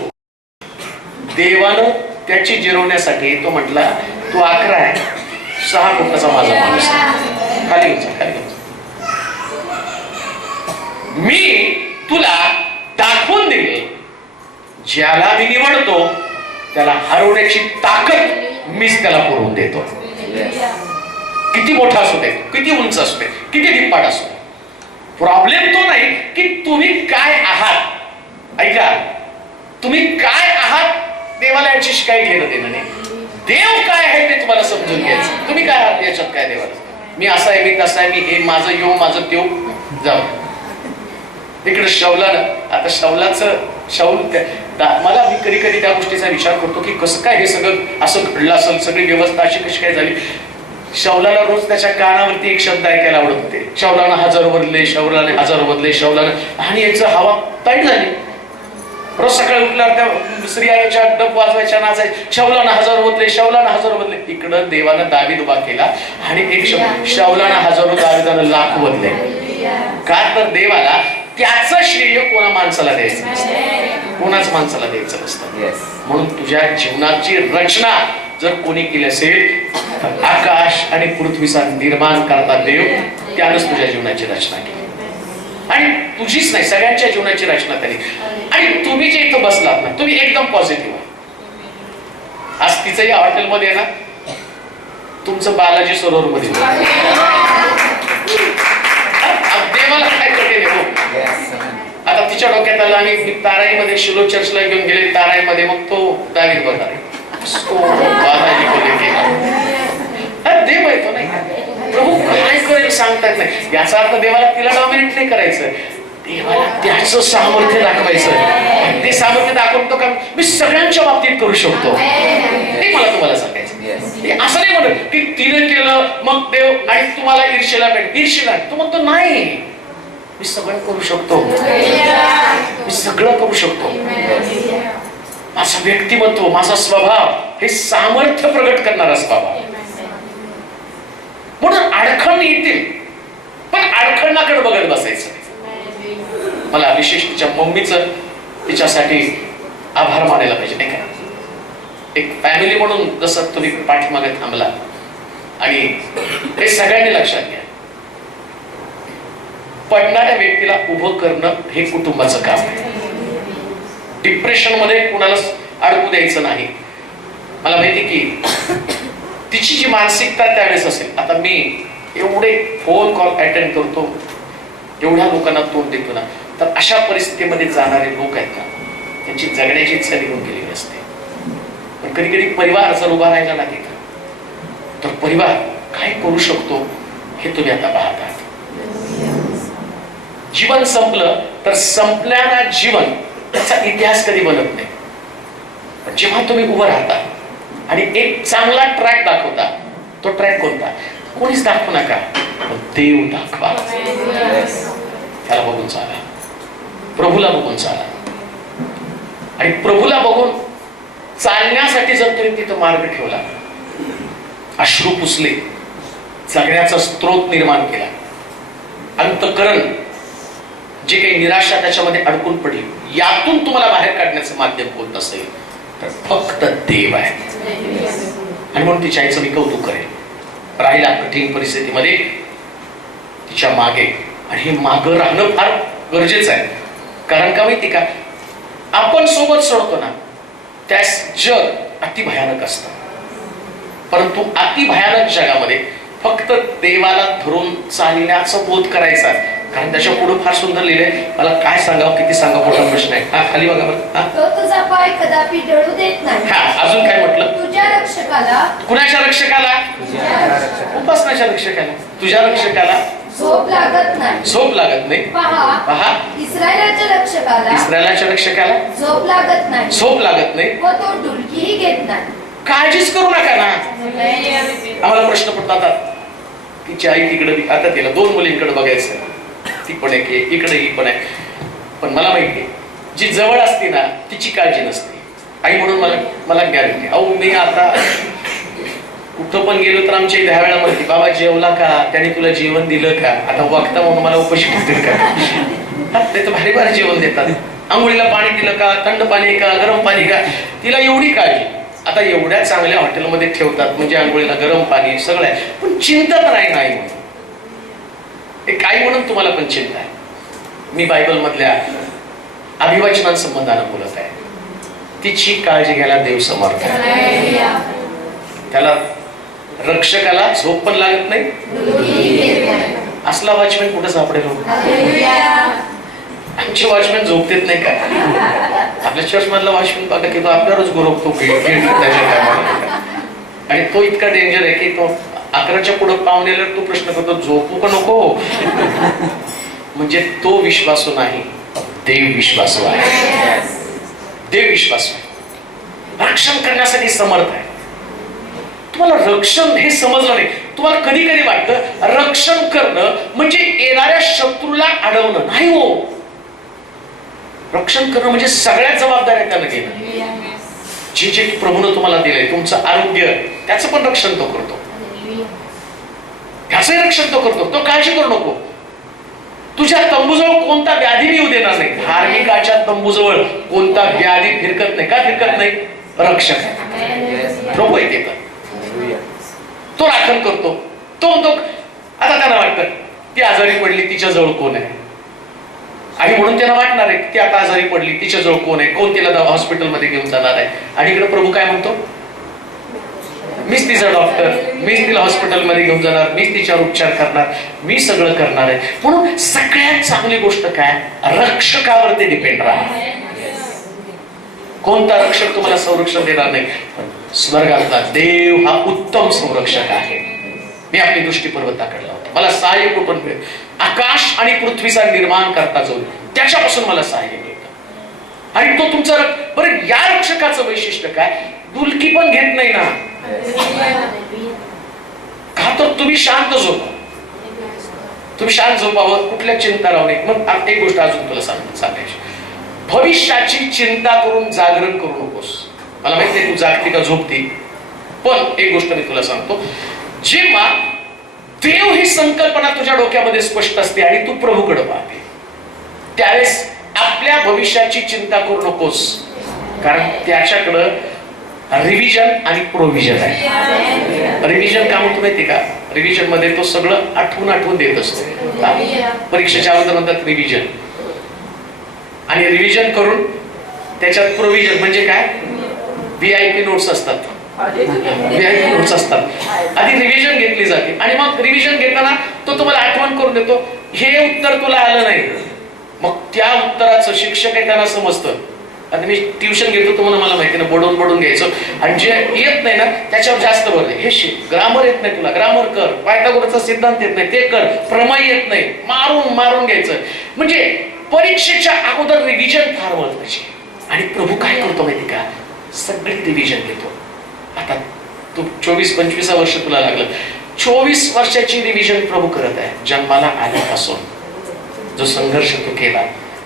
देवानं त्याची जिरवण्यासाठी तो म्हटला, तू 11 आहे, 6 फुटाचा माझा माणूस, खाली घेऊन खाली घेऊन. मी तुला दाखवून दिले, ज्याला मी निवडतो त्याला हरवण्याची ताकद मीच त्याला पुरवून देतो. किती मोठा असू दे, किती उंच असू दे, किती धिप्पाड असू दे. प्रॉब्लेम तो नाही की तुम्ही काय आहात. ऐका, तुम्ही काय आहात देवाला याच्याशी काही घेणं देणं नाही. देव काय आहे ते तुम्हाला समजून घ्यायचं. तुम्ही काय आहात याच्यात काय देवाला, मी असा आहे, मी तसा आहे, मी हे माझं येऊ माझं तेव जाऊ. इकडे शौलानं, आता शौल मला मी कधी कधी त्या गोष्टीचा विचार करतो की कसं काय हे सगळं असं घडलं असेल, सगळी व्यवस्था अशी कशी काय झाली. शौलाला रोज त्याच्या कानावरती एक शब्द ऐकायला आवडत होते, शौलानं 1000 बदले, शौलाने 1000 बदले, शौलानं. आणि याचं हवा टाईट झाली. रोज सकाळी उठल्यावर त्या स्त्रिया याच्या डब वाजवायच्या, नाचायच्या, शौलानं 1000 बदले, शौलानं 1000 बदले. इकडं देवानं दावीद उभा केला आणि एक शब्द, शौलानं 1000, दावीदानं 1,00,000 बदले. का तर देवाला त्याचं श्रेय कोणा माणसाला द्यायचं नसतं, कोणाच माणसाला द्यायचं नसतं. म्हणून तुझ्या जीवनाची रचना जर कोणी केली असेल तर आकाश आणि पृथ्वीचा निर्माण करता देव, त्यानंच तुझ्या जीवनाची रचना केली. तुझीच नाही, सगळ्यांच्या जीवनाची रचना त्यांनी. आणि तुम्ही जे इथं बसलात ना, तुम्ही एकदम पॉझिटिव्ह आहात. आज तिचं या हॉटेलमध्ये ना, तुमचं बालाजी सरोवर मध्ये देवाला काय कठीण आहे हो. आता तिच्या डोक्यात आलं, आम्ही ताराईमध्ये शिलो चर्चला घेऊन गेले, ताराईमध्ये मग तो दावीद बघार बालाजी बोले देव आहे तो, नाही प्रभू काय करेल सांगतात नाही. याचा अर्थ देवाला तिला डॉमिनेट नाही करायचं, देवाला त्याचं सामर्थ्य दाखवायचं. ते सामर्थ्य दाखवतो का मी सगळ्यांच्या बाबतीत करू शकतो, ते मला तुम्हाला सांगायचं. असं नाही म्हणत की तिने केलं मग देव आणि तुम्हाला ईर्षेला भेट, ईर्षेला तू म्हणतो नाही, मी सगळं करू शकतो, मी सगळं करू शकतो. माझं व्यक्तिमत्व, माझा स्वभाव हे सामर्थ्य प्रगट करणारा स्वभाव. म्हणून अडखळ येतील, पण अडखळणाकडे बघत बसायचं. मला विशेष तिच्या मम्मीचं तिच्यासाठी आभार मानायला पाहिजे, नाही का. एक फॅमिली म्हणून जसं तुम्ही पाठीमागे थांबला, आणि हे सगळ्यांनी लक्षात घ्या, पडणाऱ्या व्यक्तीला उभं करणं हे कुटुंबाचं काम आहे. डिप्रेशन मध्ये कुणाला अडकू द्यायचं नाही. मला माहिती की तिची जी मानसिकता त्यावेळेस असेल, आता मी एवढे फोन कॉल अटेंड करतो, एवढ्या लोकांना तोंड देतो ना, तर अशा परिस्थितीमध्ये जाणारे लोक आहेत ना, त्यांची जगण्याची इच्छा निघून गेलेली असते. पण कधी कधी परिवार जर उभा राहायला लागेल तर परिवार काय करू शकतो हे तुम्ही आता पाहत आहात. जीवन संपलं तर संपल्याला जीवन त्याचा इतिहास कधी बनत नाही. पण जेव्हा तुम्ही उभं राहता आणि एक चांगला ट्रॅक दाखवता, तो ट्रॅक कोणता? कोणीच दाखवू नका, पण देव दाखवा. त्याला बघून चाला, प्रभूला बघून चाला. आणि प्रभूला बघून चालण्यासाठी जर तुम्ही तिथं मार्ग ठेवला, अश्रू पुसले, जगण्याचा स्रोत निर्माण केला, अंतःकरण जे काही निराशा त्याच्यामध्ये अडकून पडली, यातून तुम्हाला बाहेर काढण्याचं माध्यम कोणतं असेल तर फक्त देव आहे. आणि म्हणून तिच्या आईचं मी कौतुक करेल. राहिला कठीण परिस्थितीमध्ये तिच्या मागे, आणि हे मागं राहणं फार गरजेचं आहे. कारण का माहिती का, आपण सोबत सोडतो ना, त्यास जग अति भयानक असतं. परंतु अति भयानक जगामध्ये फक्त देवाला धरून चालण्याचा बोध करायचा. कारण त्याच्या पुढे फार सुंदर लिहिलंय, मला काय सांगावं किती सांगावं मोठा प्रश्न आहे. हा खाली बघा बरं. तो तुझा पाय कदापि ढळू देत नाही. हा अजून काय म्हटलं? तुझ्या रक्षकाला. कुणाच्या रक्षकाला? उपासनाच्या रक्षकाला. तुझ्या रक्षकाला झोप लागत नाही. झोप लागत नाही. पहा इस्रायलाच्या रक्षकाला. इस्रायलाच्या रक्षकाला झोप लागत नाही. झोप लागत नाही. व तो डुलकीही घेत नाही. काळजीच करू नका ना. आम्हाला प्रश्न पडतात, तिची आई तिकडे, आता तिला 2 मुलींकडे बघायचं, ती पण एक इकडे ही पण आहे. पण मला माहिती आहे, जी जवळ असते ना तिची काळजी नसते. आई म्हणून मला गॅरंटी, अहो मी आता कुठं पण गेलो तर आमच्या 10 वेळा म्हणते, बाबा जेवला का, त्याने तुला जेवण दिलं का, आता वागता म्हणून मला उपाशी ठेवतील का. ते तर भारी भारी जेवण देतात. आंघोळीला पाणी दिलं का, थंड पाणी का, गरम पाणी का, तिला एवढी काळजी. आता एवढ्या चांगल्या हॉटेलमध्ये ठेवतात, म्हणजे आंघोळीला गरम पाणी सगळं आहे, पण चिंता तर आहे नाही म्हणून. एक आई म्हणून तुम्हाला पण चिंता आहे. मी बायबल मधल्या अभिवचनांसंबंधानं बोलत आहे. तिची काळजी घ्यायला देव समर्थ आहे. त्याला रक्षकाला झोप पण लागत नाही. असला वॉचमॅन कुठं सापडेल? आमचे वॉचमॅन झोप देत नाही का? आपल्या चर्च मधला वॉचमॅन बघा की तो आपल्यावरच गुरवतो, आणि तो इतका डेंजर आहे की तो 11च्या पुढे पाहुणेला तो प्रश्न करतो, झोपू का नको. म्हणजे तो विश्वासू नाही, देव विश्वासू आहे. देव विश्वासू आहे, रक्षण करण्यासाठी समर्थ आहे. तुम्हाला रक्षण हे समजलं नाही. तुम्हाला कधी कधी वाटतं रक्षण करणं म्हणजे येणाऱ्या शत्रूला अडवणं. नाही हो, रक्षण करणं म्हणजे सगळ्या जबाबदाऱ्या त्यानं घेणं. जे जे प्रभूनं तुम्हाला दिलंय, तुमचं आरोग्य, त्याचं पण रक्षण तो करतो. त्याचंही रक्षण तो करतो. तो काळजी करू नको. तुझ्या तंबूजवळ कोणता व्याधी येऊ देणार नाही. धार्मिकाच्या तंबूजवळ कोणता व्याधी फिरकत नाही. का फिरकत नाही? रक्षक प्रभू आहे ते. तो राखण करतो. तो म्हणतो, आता त्यांना वाटतं ती आजारी पडली, तिच्या जवळ कोण आहे? आणि म्हणून त्यांना वाटणार आहे की ती आता आजारी पडली, तिच्याजवळ कोण आहे, कोण तिला हॉस्पिटलमध्ये घेऊन जाणार आहे. आणि इकडे प्रभू काय म्हणतो, मीच तिचा डॉक्टर, मीच तिला हॉस्पिटलमध्ये घेऊन जाणार, मीच तिच्यावर उपचार करणार, मी सगळं करणार आहे. म्हणून सगळ्यात चांगली गोष्ट काय, रक्षकावरती डिपेंड राहा. कोणता रक्षक तुम्हाला संरक्षण देणार नाही, स्वर्गातला देव हा उत्तम संरक्षक आहे. मी आपली दृष्टी पर्वताकडे लावतो, मला सहाय्य कुठून मिळेल, आकाश आणि पृथ्वीचा निर्माण करता जो त्याच्यापासून मला सहाय्य मिळतं. आणि तो तुमचा बरं, या रक्षकाचं वैशिष्ट्य काय, डुलकी पण घेत नाही ना. का तर तुम्ही शांत झोपा, तुम्ही शांत झोपावं, कुठल्या चिंता राहू नये. मग एक गोष्ट अजून तुला सांगायची, भविष्याची चिंता करून जागरण करू नकोस. मला माहिती आहे तू जागती का झोपती, पण एक गोष्ट मी तुला सांगतो, जेव्हा देव ही संकल्पना तुझ्या डोक्यामध्ये स्पष्ट असते आणि तू प्रभूकडे पाहते, त्यावेळेस आपल्या भविष्याची चिंता करू नकोस, कारण त्याच्याकडं रिव्हिजन आणि प्रोव्हिजन आहे. रिव्हिजन का म्हणतो माहिती का, रिव्हिजन मध्ये तो सगळं आठवून देत असतो. परीक्षेच्या अगोदर म्हणतात रिव्हिजन, आणि रिव्हिजन करून त्याच्यात प्रोव्हिजन म्हणजे काय, VIP नोट्स असतात. VIP नोट्स असतात. आधी रिव्हिजन घेतली जाते आणि मग रिव्हिजन घेताना तो तुम्हाला आठवण करून देतो, हे उत्तर तुला आलं नाही, मग त्या उत्तराचं शिक्षक आहे त्यांना समजतं. आता मी ट्युशन घेतो तुम्हाला, मला माहिती ना, बडून घ्यायचं, आणि जे येत नाही ना त्याच्यावर जास्त भर दे. हे शिक, ग्रामर येत नाही तुला, ग्रामर कर, पायथागोरसचा सिद्धांत येत नाही ते कर, प्रमेय येत नाही, मारून घ्यायचं. म्हणजे परीक्षेच्या अगोदर रिव्हिजन फार महत्वाची. आणि प्रभू काय करतो माहिती का, सगळी रिव्हिजन घेतो. आता तू 24-25 वर्ष तुला लागलं, 24 वर्षाची रिव्हिजन प्रभू करत आहे जन्माला आल्यापासून, जो संघर्ष तू केला.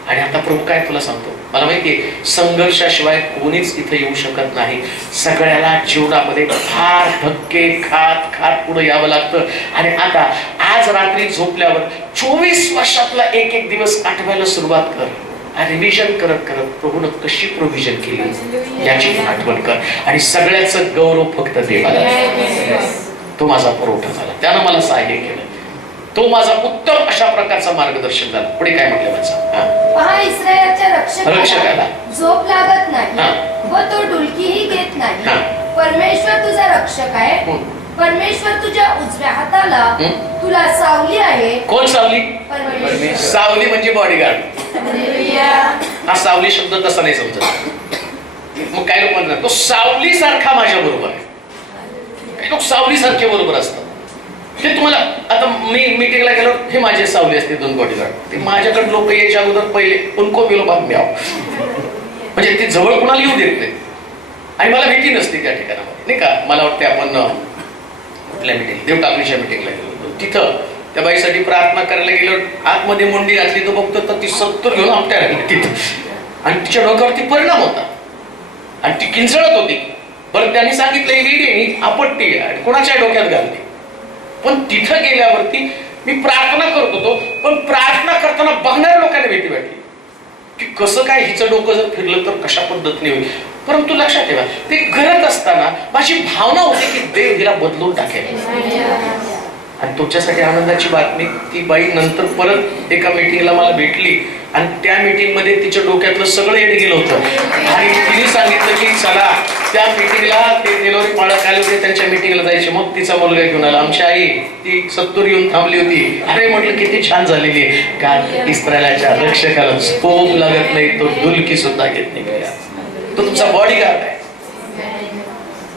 आणि आता प्रभू काय तुला सांगतो, मला माहितीये संघर्षाशिवाय कोणीच इथे येऊ शकत नाही. सगळ्याला जीवनामध्ये फार धक्के खात पुढे यावं लागतं. आणि आता आज रात्री झोपल्यावर 24 वर्षातला एक दिवस आठवायला सुरुवात कर. रिव्हिजन करत प्रभूनं कशी प्रोव्हिजन केली याची आठवण कर. आणि सगळ्याचं गौरव फक्त देवाला. तो माझा पुरवठा झाला, त्यानं मला सहाय्य केलं, तो माझा उत्तम अशा प्रकारचा मार्गदर्शन झाला. पुढे काय म्हटलं माझं, पहा इस्रायलच्या रक्षकाला झोप लागत नाही व तो डुलकीही घेत नाही. परमेश्वर तुझा रक्षक आहे, परमेश्वर तुझ्या उजव्या हाताला, तुला सावली आहे. कोण सावली, परमेश्वर. सावली म्हणजे बॉडीगार्ड. हा सावली शब्द तसा नाही समजत. मग काय लोक म्हणतात तो सावली सारखा माझ्या बरोबर आहे. काही लोक सावली सारखे बरोबर असतात. ते तुम्हाला आता मी मीटिंगला गेलो, हे माझे सावली असते 2 बॉडीगार्ड. ते माझ्याकडे लोक यायच्या अगोदर पहिले उनको मिलो बाद म्याव, म्हणजे ते जवळ कुणाला येऊ देत नाही. आणि मला भीती नसते त्या ठिकाणामध्ये, नाही का. मला वाटते आपण कुठल्या मीटिंग, देव टाकलीच्या मीटिंगला गेलो, तिथं त्या बाईसाठी प्रार्थना करायला गेलो, आतमध्ये मुंडी घातली, तो बघतो तर ती 70 घेऊन आपट्या राहिली तिथं, आणि तिच्या डोक्यावरती परिणाम होता आणि ती किंचळत होती. बरं त्यांनी सांगितलं ही आपत्ती आणि कोणाच्या डोक्यात घालते. पण तिथं गेल्यावरती मी प्रार्थना करत होतो, पण प्रार्थना करताना बघणाऱ्या लोकांना भीती वाटली की कसं काय हिचं डोकं जर फिरलं तर कशा पद्धतीने होईल. परंतु लक्षात ठेवा, ते करत असताना माझी भावना होती की देव हिला बदलून टाकेल. आणि तुमच्यासाठी आनंदाची बातमी, ती बाई नंतर परत एका मीटिंगला मला भेटली आणि त्या मीटिंग मध्ये तिच्या डोक्यातलं सगळं येत गेलं होतं. आणि तिने सांगितलं की चला त्या मीटिंगला, ते डिलिव्हरी पाळत आले होते त्यांच्या मीटिंगला जायचे. मग तिचा मुलगा घेऊन आला, आमची आई ती 70 येऊन थांबली होती. अरे म्हटलं किती छान झालेली आहे, कारण इस्रायलाच्या रक्षकाला झोप लागत नाही, तो डुलकी सुद्धा घेत नाही. तो तुमचा बॉडीगार्ड आहे,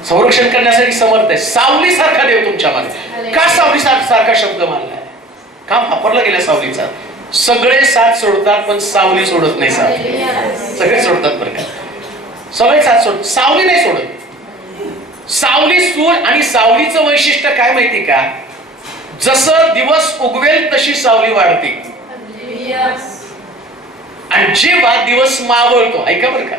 संरक्षण करण्यासाठी समर्थ आहे. सावली सारखा देव तुमच्या मागे. का सावली सारखा शब्द मानलाय, का वापरला गेला सावलीचा. सगळे साथ सोडतात पण सावली सोडत नाही. सावली सगळे सोडतात बरं का, सगळे साथ सोडतात, सावली नाही सोडत. सावली सूर. आणि सावलीचं वैशिष्ट्य काय माहिती का, जसं दिवस उगवेल तशी सावली वाढते. आणि जेव्हा दिवस मावळतो, ऐका बरं का,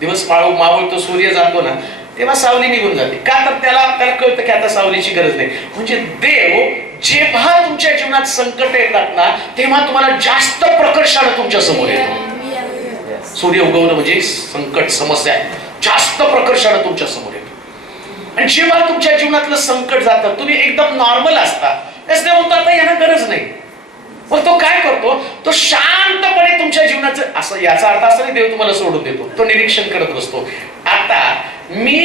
दिवस मावळतो, सूर्य जातो ना, तेव्हा सावली निघून जाते. का तर त्याला कळतं की आता सावलीची गरज नाही. म्हणजे देव जेव्हा तुमच्या जीवनात संकट येतात ना, तेव्हा तुम्हाला जास्त प्रकर्षाने तुमच्या समोर येतो. सूर्य उगवणं म्हणजे संकट, समस्या जास्त प्रकर्षाने तुमच्या समोर येतो. आणि जेव्हा तुमच्या जीवनातलं संकट जातं, तुम्ही एकदम नॉर्मल असता, त्याच देव म्हणतो आता यांना गरज नाही. मग तो काय करतो, तो शांतपणे तुमच्या जीवनाचं, असं याचा अर्थ असा नाही देव तुम्हाला सोडून देतो, तो निरीक्षण करत बसतो. आता मी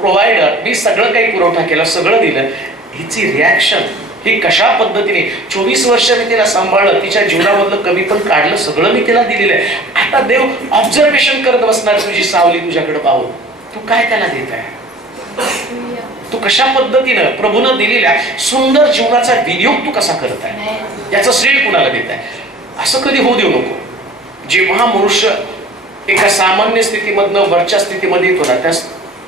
प्रोव्हायडर, मी सगळं काही पुरवठा केला, सगळं दिलं, हिची रिॲक्शन ही कशा पद्धतीने, 24 वर्ष मी तिला सांभाळलं, तिच्या जीवनामधलं कमी पण काढलं, सगळं मी तिला दिलेलं आहे. आता देव ऑब्झर्वेशन करत बसणार, तुझी सावली तुझ्याकडे पाहून तू काय त्याला देत आहे, तू कशा पद्धतीनं प्रभूनं दिलेल्या सुंदर जीवनाचा विनियोग तू कसा करत आहे, याचं श्रेय कुणाला देत आहे. असं कधी होऊ देऊ नको. जेव्हा मनुष्य एका सामान्य स्थितीमधनं वरच्या स्थितीमध्ये येतो ना,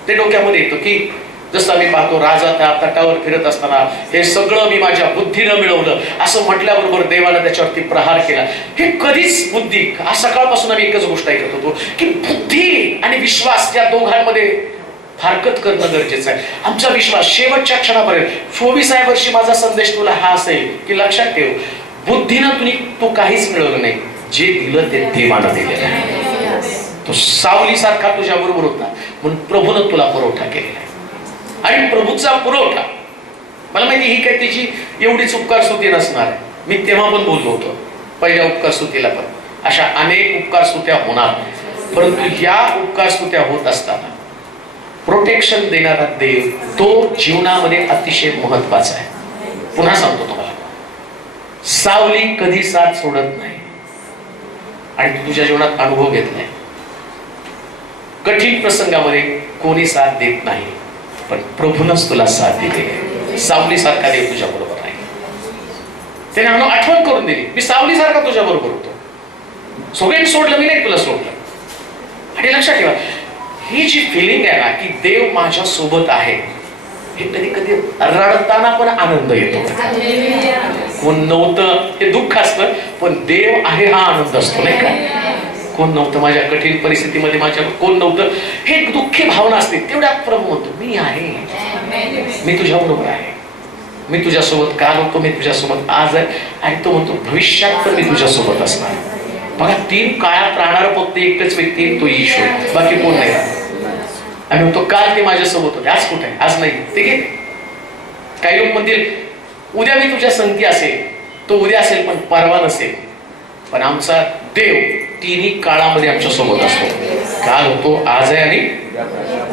ते डोक्यामध्ये येतो की जसं मी पाहतो, राजा त्या तटावर फिरत असताना हे सगळं मी माझ्या बुद्धीनं मिळवलं असं म्हटल्याबरोबर देवानं त्याच्यावरती प्रहार केला. हे कधीच बुद्धी, आज सकाळपासून आम्ही एकच गोष्ट ऐकत होतो की बुद्धी आणि विश्वास या दोघांमध्ये फारकत करणं गरजेचं आहे. आमचा विश्वास शेवटच्या क्षणापर्यंत, 24व्या वर्षी माझा संदेश तुला हा असेल की लक्षात ठेव, बुद्धीनं तू काहीच मिळवलं नाही, जे दिलं ते देवानं दिलेलं आहे. तो सावलीसारखा तुझ्या बरोबर होता म्हणून प्रभूनं तुला पुरवठा केलेला आहे. आणि प्रभूचा पुरवठा, मला माहिती ही काय त्याची एवढीच उपकार स्तुती नसणार आहे. मी तेव्हा पण बोललो होतो पहिल्या उपकार स्तुतीला पण, अशा अनेक उपकार स्तुत्या होणार, परंतु या उपकार स्तुत्या होत असताना प्रोटेक्शन देणारा देव तो जीवनामध्ये अतिशय महत्वाचा आहे. पुन्हा सांगतो तुम्हाला, सावली कधी साथ सोडत नाही. आणि तू तुझ्या जीवनात अनुभव घेतलाय, कठीण प्रसंगामध्ये कोणी साथ देत नाही, पण प्रभूनच तुला साथ दिली. सावली सारखा देव तुझ्या बरोबर आहे. त्याने आठवण करून दिली, मी सावली सारखा तुझ्या बरोबर होतो, सगळ्यांनी सोडलं, मी नाही तुला सोडलं. आणि लक्षात ठेवा, ही जी फिलिंग आहे ना की देव माझ्या सोबत आहे, हे कधी कधी रडताना पण आनंद येतो. कोण नव्हतं हे दुःख असतं, पण देव आहे हा आनंद असतो, नाही का. कोण नव्हतं माझ्या कठीण परिस्थितीमध्ये, माझ्या कोण नव्हतं, हे दुःखी भावना असते. तेवढ्यात प्रभू म्हणतो, मी आहे, मी तुझ्या बरोबर आहे, मी तुझ्यासोबत काल होतो, मी तुझ्यासोबत आज आहे, आणि तो म्हणतो भविष्यात पण मी तुझ्यासोबत असणार. बघा, 3 काळात राहणार फक्त एकच व्यक्ती, तो ईश्वर, बाकी कोण नाही. आणि म्हणतो काल ते माझ्यासोबत होते, आज कुठे आहे, आज नाही, ते घे. काही लोक म्हणतील उद्या मी तुझ्या संगती असेल, तो उद्या असेल पण परवा नसेल. पण आमचा देव तिन्ही काळामध्ये आमच्या सोबत असतो. काल होतो, आज आहे आणि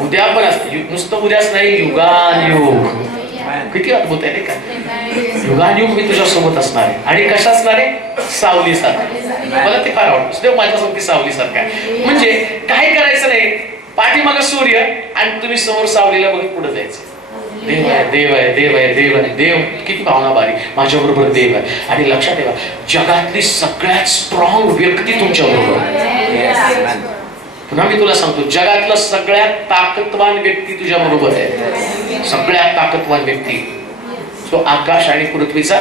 उद्या पण असते. नुसतं उद्याच नाही, युगानुयुग. किती अद्भुत आहे का. युगानुयुग मी तुझ्या सोबत असणार आहे. आणि कशा असणार आहे, सावली सारखा. मला ते फार आवडतं, देव माझ्या सोबती सावली सारखा. म्हणजे काय करायचं नाही, पाठीमागं सूर्य आणि तुम्ही समोर सावलीला बघत पुढे जायचं. देव आहे, देव आहे, देव आहे, देव आहे, देव. किती भावना भारी, माझ्या बरोबर देव आहे. आणि लक्षात ठेवा, जगातली सगळ्यात स्ट्रॉंग व्यक्ती तुमच्या बरोबर आहे. पुन्हा मी तुला सांगतो, जगातला सगळ्यात ताकदवान व्यक्ती तुझ्या बरोबर आहे. सगळ्यात ताकदवान व्यक्ती तो आकाश आणि पृथ्वीचा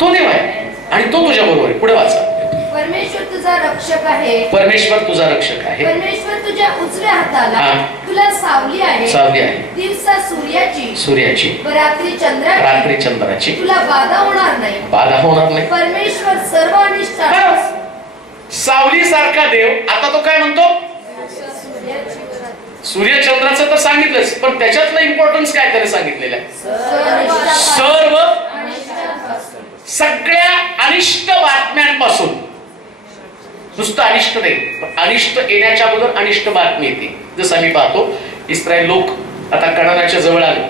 तो देव आहे, आणि तो तुझ्या बरोबर आहे. पुढे वाचा. परमेश्वर तुझा रक्षक आहे. परमेश्वर तुझा रक्षक आहे. परमेश्वर तुझ्या उजव्या हाताला तुला सावली आहे. सावली आहे. दिवसा सूर्याची व रात्री चंद्राची तुला बाधा होणार नाही. बाधा होणार नाही. परमेश्वर सर्व अनिष्ट सावली सारखा देव. आता तो काय म्हणतो, सूर्य चंद्राचं तर सांगितलंच, पण त्याच्यातलं इम्पॉर्टन्स काय त्याने सांगितलेलं आहे. सर्व सगळ्या अनिष्ट बातम्यांपासून. नुसतं अनिष्ट नाही, पण अनिष्ट येण्याच्या अगोदर अनिष्ट बातमी येते. जसं आम्ही पाहतो, इस्रायल लोक आता कनानाच्या जवळ आले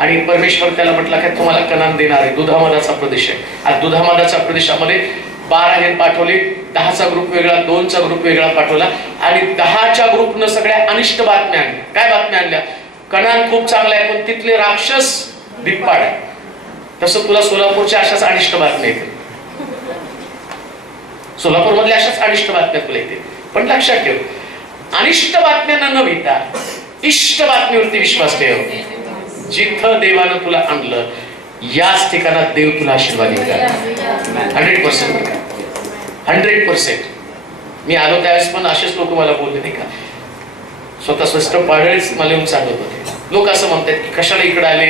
आणि परमेश्वर त्याला म्हटलं काय तुम्हाला कनान देणार आहे. दुधामधाचा प्रदेश आहे. आज दुधामधाच्या प्रदेशामध्ये 12 हे पाठवले, 10चा ग्रुप वेगळा, 2चा ग्रुप वेगळा पाठवला, आणि 10च्या ग्रुपनं सगळ्या अनिष्ट बातम्या आणल्या. काय बातम्या आणल्या, कनान खूप चांगला आहे पण तिथले राक्षस धिप्पाड आहे. तसं तुला सोलापूरच्या अशाच अनिष्ट बातम्या येतील, सोलापूरमधल्या अशाच अनिष्ट बातम्या तुला येतील. पण लक्षात ठेव, अनिष्ट बातम्यांना न भीता इष्ट बातमीवरती विश्वास ठेव. जिथं देवानं तुला आणलं याच ठिकाणात देव तुला आशीर्वाद देणार. 100%. 100%. मी आलो त्यावेळेस पण असेच लोक मला बोलले नाही का, स्वतः स्वस्त पाडळीच मला येऊन सांगत होते. लोक असं म्हणतात की कशाला इकडे आले,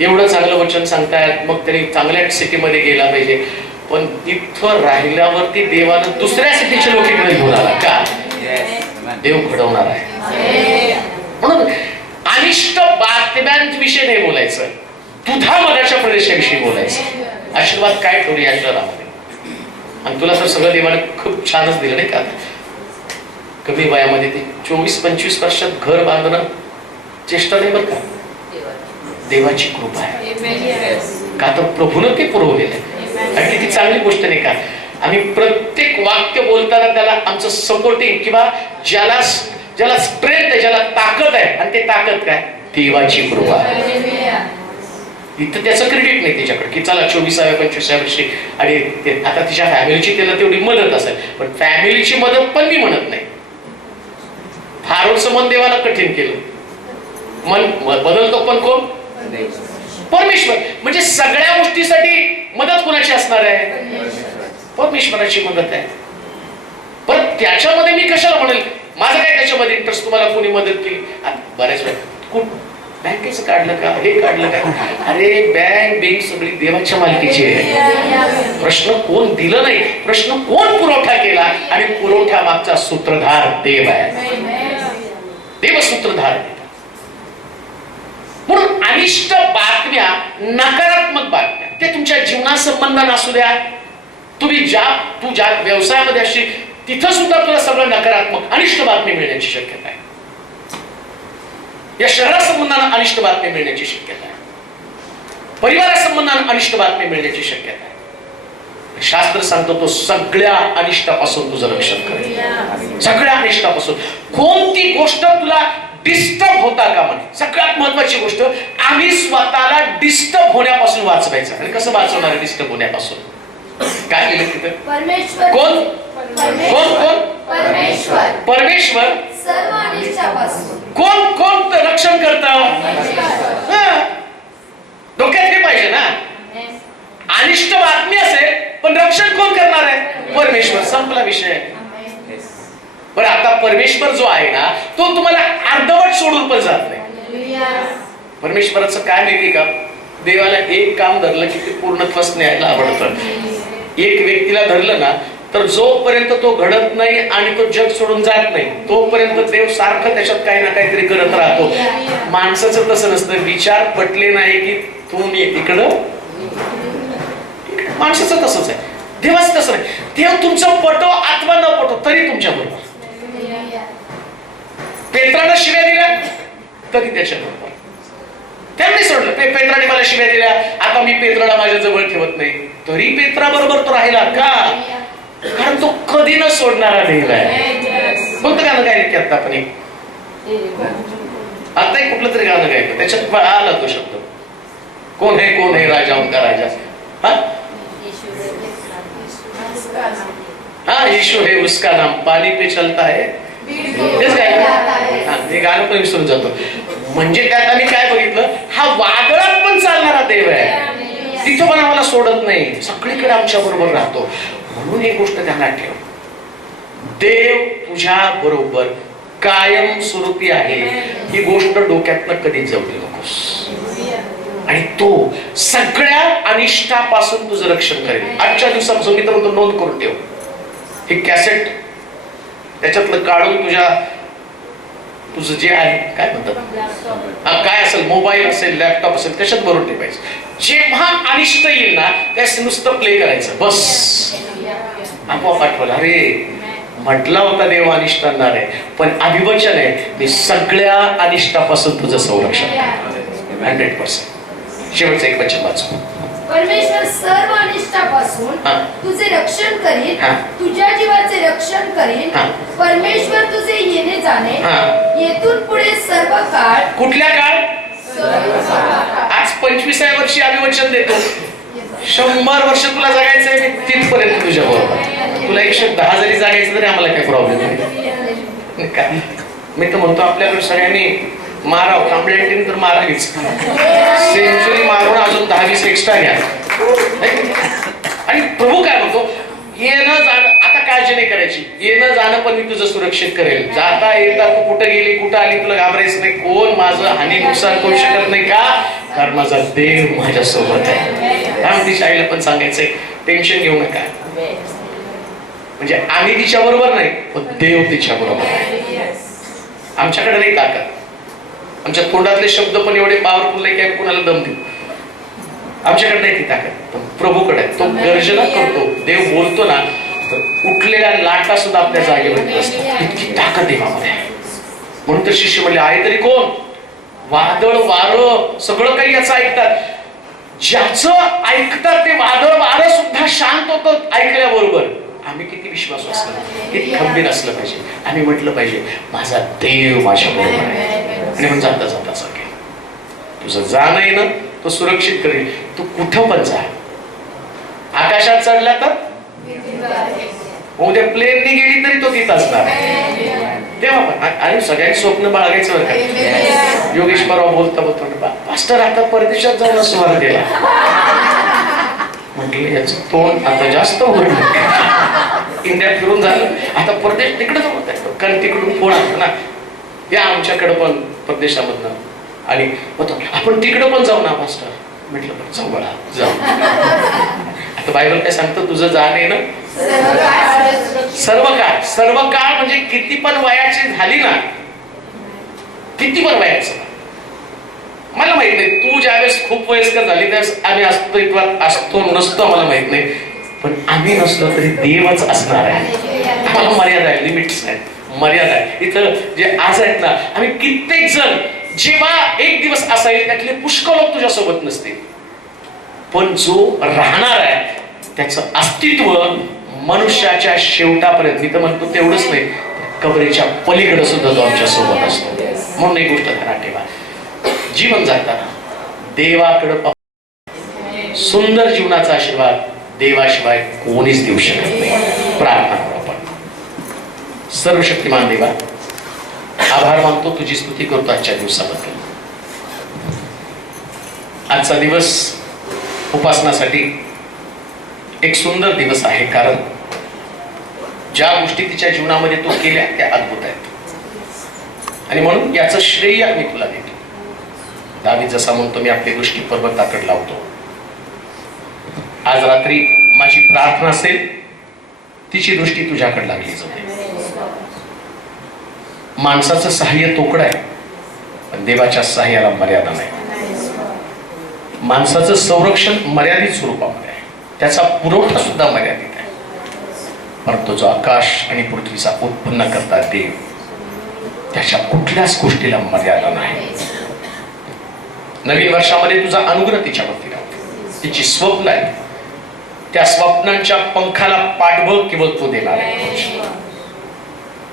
एवढं चांगलं वचन सांगतायत, मग तरी चांगल्या सिटीमध्ये गेला पाहिजे. पण इथं राहिल्यावरती देवानं दुसऱ्या सिटीचे लोक इकडे घेऊन आला का, देव घडवणार आहे. म्हणून अनिष्ट बातम्यांविषयी नाही बोलायचं, दुधामधाच्या प्रदेशाविषयी बोलायचं. आशीर्वाद काय ठेवले या शहरामध्ये. आणि तुला तर सगळं देवाने खूप छानच दिलं नाही का. कमी वयामध्ये ते 24-25 वर्षात घर बांधणं चेष्टा नाही बरं का. देवाची कृपा आहे का, तर प्रभूनं ते पुरवलेलं आहे. आणि किती चांगली गोष्ट नाही का. आम्ही प्रत्येक वाक्य बोलताना त्याला आमचं सपोर्टिंग किंवा ज्याला स्ट्रेंथ आहे, ज्याला ताकद आहे, आणि ते ताकद काय, देवाची कृपा. इथं त्याचं क्रेडिट नाही त्याच्याकडे की चला 24व्या-25व्या वर्षी आणि आता तिच्या फॅमिलीची त्याला तेवढी मदत असेल, पण फॅमिलीची मदत पण मी म्हणत नाही. फारोचं मन देवाला कठीण केलं. मन बदलतो पण कोण, परमेश्वर. म्हणजे सगळ्या गोष्टीसाठी मदत कोणाची असणार आहे, परमेश्वराची मदत आहे. पण त्याच्यामध्ये मी कशाला म्हणेल माझं काय त्याच्यामध्ये इंटरेस्ट, तुम्हाला कोणी मदत केली. बऱ्याच वेळा बँकेचं काढलं का, हे काढलं का, अरे बँक बिंक सगळी देवाच्या मालकीची आहे. प्रश्न कोण दिलं नाही, प्रश्न कोण पुरवठा केला, आणि पुरवठा मागचा सूत्रधार देव आहे. देव सूत्रधार आहे. म्हणून अनिष्ट बातम्या, नकारात्मक बातम्या, ते तुमच्या जीवनासंबंधात असू द्या, तू ज्या व्यवसायामध्ये असशील तिथं सुद्धा तुला सगळं नकारात्मक अनिष्ट बातमी मिळण्याची शक्यता आहे. या शहरासंबंधानं अनिष्ट बातमी मिळण्याची शक्यता आहे. परिवारासंबंधानं अनिष्ट बातमी मिळण्याची शक्यता आहे. शास्त्र सांगतो तो सगळ्या अनिष्टापासून तुझं रक्षण करेल. सगळ्या अनिष्टापासून कोणती गोष्ट तुला डिस्टर्ब होता का म्हणे. सगळ्यात महत्वाची गोष्ट, आम्ही स्वतःला डिस्टर्ब होण्यापासून वाचवायचं. आणि कसं वाचवणार आहे डिस्टर्ब होण्यापासून, काय केलं तिथं, परमेश्वर. कोण कोण कोण, परमेश्वर. परमेश्वर सर्व अनिष्टापासून. कोण कोण रक्षण करतं, डोक्यात हे पाहिजे ना. अनिष्ट बातमी असेल पण रक्षण कोण करणार आहे, परमेश्वर. संपला विषय. पण आता परमेश्वर जो आहे ना, तो तुम्हाला अर्धवट सोडून पण जात नाही. परमेश्वराचं काय माहिती का, देवाला एक काम धरलं की ते पूर्णत्वास न्यायला आवडतं. एक व्यक्तीला धरलं ना, तर जोपर्यंत तो घडत नाही आणि तो जग सोडून जात नाही, तोपर्यंत देव सारखं त्याच्यात काही ना काहीतरी करत राहतो. माणसाचं तसं नसतं. विचार पटले नाही की तुम्ही इकडं, माणसाचं तसंच आहे. देवाचं तसं नाही. देव तुमचं पटो अथवा न पटो तरी तुमच्या बरोबर. पेत्रानं शिव्या दिल्या तरी त्याच्या बरोबर. त्यांनी सोडलं, पेत्राने मला शिव्या दिल्या, आता मी पेत्राला माझ्या जवळ ठेवत नाही, तरी पेत्रा बरोबर तो राहिला का, कारण तो कधी न सोडणारा देव आहे. कोणतं गाणं गायलं आता आपण, आता कुठलं तरी गाणं गायलं, त्याच्यात आला तो शब्द, कोण है राजा उनका राजा. हाँ यीशु है उसका नाम, पानी पे चलता है. हे गाणं पण विसरून जातो. म्हणजे त्यात आम्ही काय बघितलं, हा वादळात पण चालणारा देव आहे. तिथं पण आम्हाला सोडत नाही, सगळीकडे आमच्या बरोबर राहतो. म्हणून ही गोष्ट ध्यानात ठेव, देव तुझ्या बरोबर कायम स्वरूपी आहे. ही गोष्ट डोक्यातनं कधीच जाऊ दे नकोस. आणि तो सगळ्या अनिष्टापासून तुझं रक्षण करेल. आजच्या दिवसापासून मी तर नोंद करून ठेव. हे कॅसेट त्याच्यातलं काढून तुझं जे आहे काय म्हणतात, काय असेल, मोबाईल असेल, लॅपटॉप असेल, त्याच्यात भरून ठेवायचं. जेव्हा अनिष्ट येईल ना, त्यास नुसतं प्ले करायचं बस. आपोआप आठवलं, अरे म्हटला होता देव अनिष्ट आणणार आहे, पण अभिवचन आहे, मी सगळ्या अनिष्टापासून तुझं संरक्षण 100%. शेवटचं एक वचन वाचू. परमेश्वर सर्व अनिष्टापासून तुझे रक्षण करील, तुझ्या जीवाचे रक्षण करील. परमेश्वर तुझे येणे जाणे येथून पुढे सर्व काळ. कुठल्या काळ, आज 25व्या वर्षी अभिवचन देतो. 100 वर्ष तुला जगायचंय, मी तिथपर्यंत तुझ्या बरोबर. तुला 110 जरी जगायचं तरी आम्हाला काही प्रॉब्लेम नाही. मी तर म्हणतो आपल्याकडे सगळ्यांनी माराव, कांबळ्यांनी तर मारावीच, सेंचुरी मारून अजून 10-20 एक्स्ट्रा घ्या. आणि प्रभू काय म्हणतो, येणं जाणं आता काळजी नाही करायची, येणं जाणं पण मी तुझं सुरक्षित करेल. जाता येता तू कुठं गेली कुठं आली तुला घाबरायचं नाही. कोण माझं हानी नुकसान करू शकत नाही का, कारण माझा देव माझ्या सोबत आहे. त्यामुळे तिच्या आईला पण सांगायचंय, टेन्शन घेऊ नका. म्हणजे आम्ही तिच्या बरोबर नाही, पण देव तिच्या बरोबर आहे. आमच्याकडे नाही ताकद, आमच्या तोंडातले शब्द पण एवढे पॉवरफुल नाही की आम्ही कुणाला दम देऊ. आमच्याकडे नाही ती ताकद, पण प्रभूकडे आहे. तो गर्जना करतो, देव बोलतो ना, तर उठलेल्या लाटा सुद्धा आपल्या जागेवर असतात. इतकी ताकद देवामध्ये आहे. म्हणून तर शिष्य म्हणले, आहे तरी कोण? वादळ वारं सगळं काही याचं ऐकतात. ज्याचं ऐकतात ते वादळ वारं सुद्धा शांत होतं ऐकल्याबरोबर. आम्ही किती विश्वास असलं, किती खंबीर असलं पाहिजे. आम्ही म्हटलं पाहिजे, माझा देव माझ्या बरोबर आहे. आणि मग जाता जाता सांगेल, तुझं जाणं आहे ना, तो सुरक्षित करेल. तू कुठं पण जा. आकाशात चढला तर उद्या प्लेनने गेली तरी तो तिथं असणार. तेव्हा पण आणि सगळ्यांनी स्वप्न बाळगायचं बरं का. योगेश परवा बोलता पास्टर आता परदेशात जाऊन सुमार दिला. म्हटलं याचं तोंड आता जास्त होईल. इंडियात फिरून झालं, आता परदेश तिकडे होत आहे. कारण तिकडून फोन आला ना, या आमच्याकडे पण परदेशामधनं. आणि आपण तिकडं पण जाऊ ना पास्टर. म्हटलं पण जाऊ बळा जाऊ. आता बायबल काय सांगतं, तुझं जाणे ना सर्व काळ. सर्व काळ म्हणजे किती पण वयाची झाली ना, किती पण वयाचं. मला माहित नाही, तू ज्यावेळेस खूप वयस्कर झाली त्यावेळेस आम्ही अस्तित्वात असतो नसतो मला माहित नाही, पण आम्ही नसलो तरी देवच असणार आहे. आम्हाला मर्यादा आहे, लिमिट्स आहेत, मर्यादा आहे. इथं जे आज आहेत ना, आम्ही कित्येक जण जेव्हा एक दिवस असाईल त्यातले पुष्कळ लोक तुझ्यासोबत नसतील, पण जो राहणार आहे त्याचं अस्तित्व मनुष्याच्या शेवटापर्यंत. मी तर म्हणतो तेवढंच नाही, कबरेच्या पलीकडे सुद्धा तो आमच्या सोबत असतो. म्हणून एक गोष्ट ध्यानात ठेवा, जीवन जाताना देवाकडे सुंदर जीवनाचा आशीर्वाद देवाशिवाय कोणीच देऊ शकत नाही. प्रार्थना करू आपण. सर्वशक्तिमान देवा, आभार मानतो, तुझी स्तुती करतो आजच्या दिवसाबद्दल. आजचा दिवस उपासनासाठी एक सुंदर दिवस आहे, कारण ज्या गोष्टी तिच्या जीवनामध्ये तो केल्या त्या अद्भुत आहेत. आणि म्हणून याचं श्रेय मी तुला देतो. दावीद जसा म्हणतो, मी आपली दृष्टी पर्वताकडे लावतो. आज रात्री माझी प्रार्थना असेल, तिची दृष्टी तुझ्याकडे लागली जाते. माणसाचं सहाय्य तोकडं आहे, पण देवाच्या सहाय्याला मर्यादा नाही. माणसाचं संरक्षण मर्यादित स्वरूपामध्ये आहे, त्याचा पुरवठा सुद्धा मर्यादित आहे. परंतु जो आकाश आणि पृथ्वीचा उत्पन्न करता देव, त्याच्या कुठल्याच गोष्टीला मर्यादा नाही. नवीन वर्षामध्ये तुझा अनुग्रह तिच्यावरती राहतो. तिची स्वप्न आहेत, त्या स्वप्नांच्या पंखाला पाठबळ केवळ तो देणार आहे.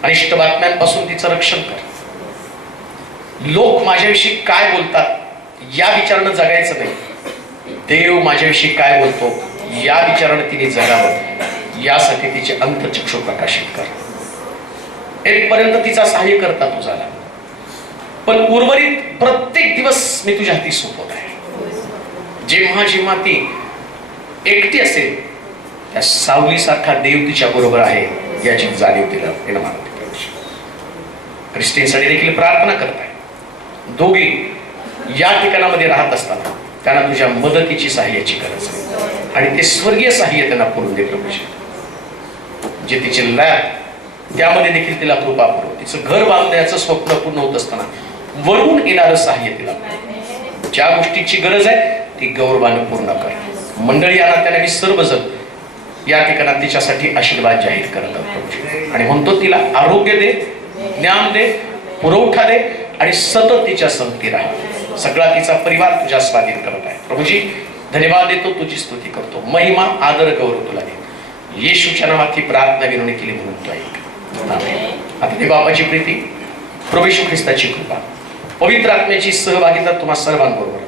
अनिष्ट बातम्यांपासून तिचं रक्षण कर. लोक माझ्याविषयी काय बोलतात या विचारानं जगायचं नाही, देव माझ्याविषयी काय बोलतो या विचारानं तिने जगावं. यासाठी तिचे अंतःचक्षु प्रकाशित कर. एकपर्यंत तिचा सहाय्य करता तू झाला, पण उर्वरित प्रत्येक दिवस मी तुझ्या हाती सोपवत आहे. जेव्हा जेव्हा ती एकटी असेल, त्या सावलीसारखा देव तिच्या बरोबर आहे याची जाणीव तिला निर्माण होते. ख्रिस्टींसाठी देखील प्रार्थना करत आहे. दोघे या ठिकाणामध्ये राहत असताना त्यांना तुझ्या मदतीची सहाय्याची गरज आहे, आणि ते स्वर्गीय सहाय्य त्यांना पुरवून देत पाहिजे. जे तिचे लॅब त्यामध्ये देखील तिला कृपा पुरव. तिचं घर बांधण्याचं स्वप्न पूर्ण होत असताना वरून येणारं सहाय्य तिला. ज्या गोष्टीची गरज आहे ती गौरवानं पूर्ण कर. मंडळी आणा त्याला मी सर्वजण या ठिकाणात तिच्यासाठी आशीर्वाद जाहीर करत आहोत, आणि म्हणतो तिला आरोग्य दे, ज्ञान दे, पुरवठा दे, आणि सतत तिच्या संगती राहा. सगळा तिचा परिवार तुझ्या स्वाधीन करत आहे. प्रभूजी धन्यवाद देतो, तुझी स्तुती करतो. महिमा आदर गौरव तुला दे. येशूच्या नावात ही प्रार्थना विनवणी केली म्हणून तो ऐक. आमेन. आता ती बापाची प्रीती, प्रभू येशू ख्रिस्ताची कृपा, पवित्र आत्म्याची सहभागिता तुम्हा सर्वांबरोबर,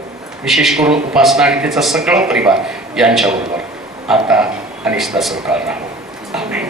विशेष करून उपासना आणि तिचा सगळा परिवार यांच्याबरोबर आता आणि सदा सर्वकाळ राहो. आमेन.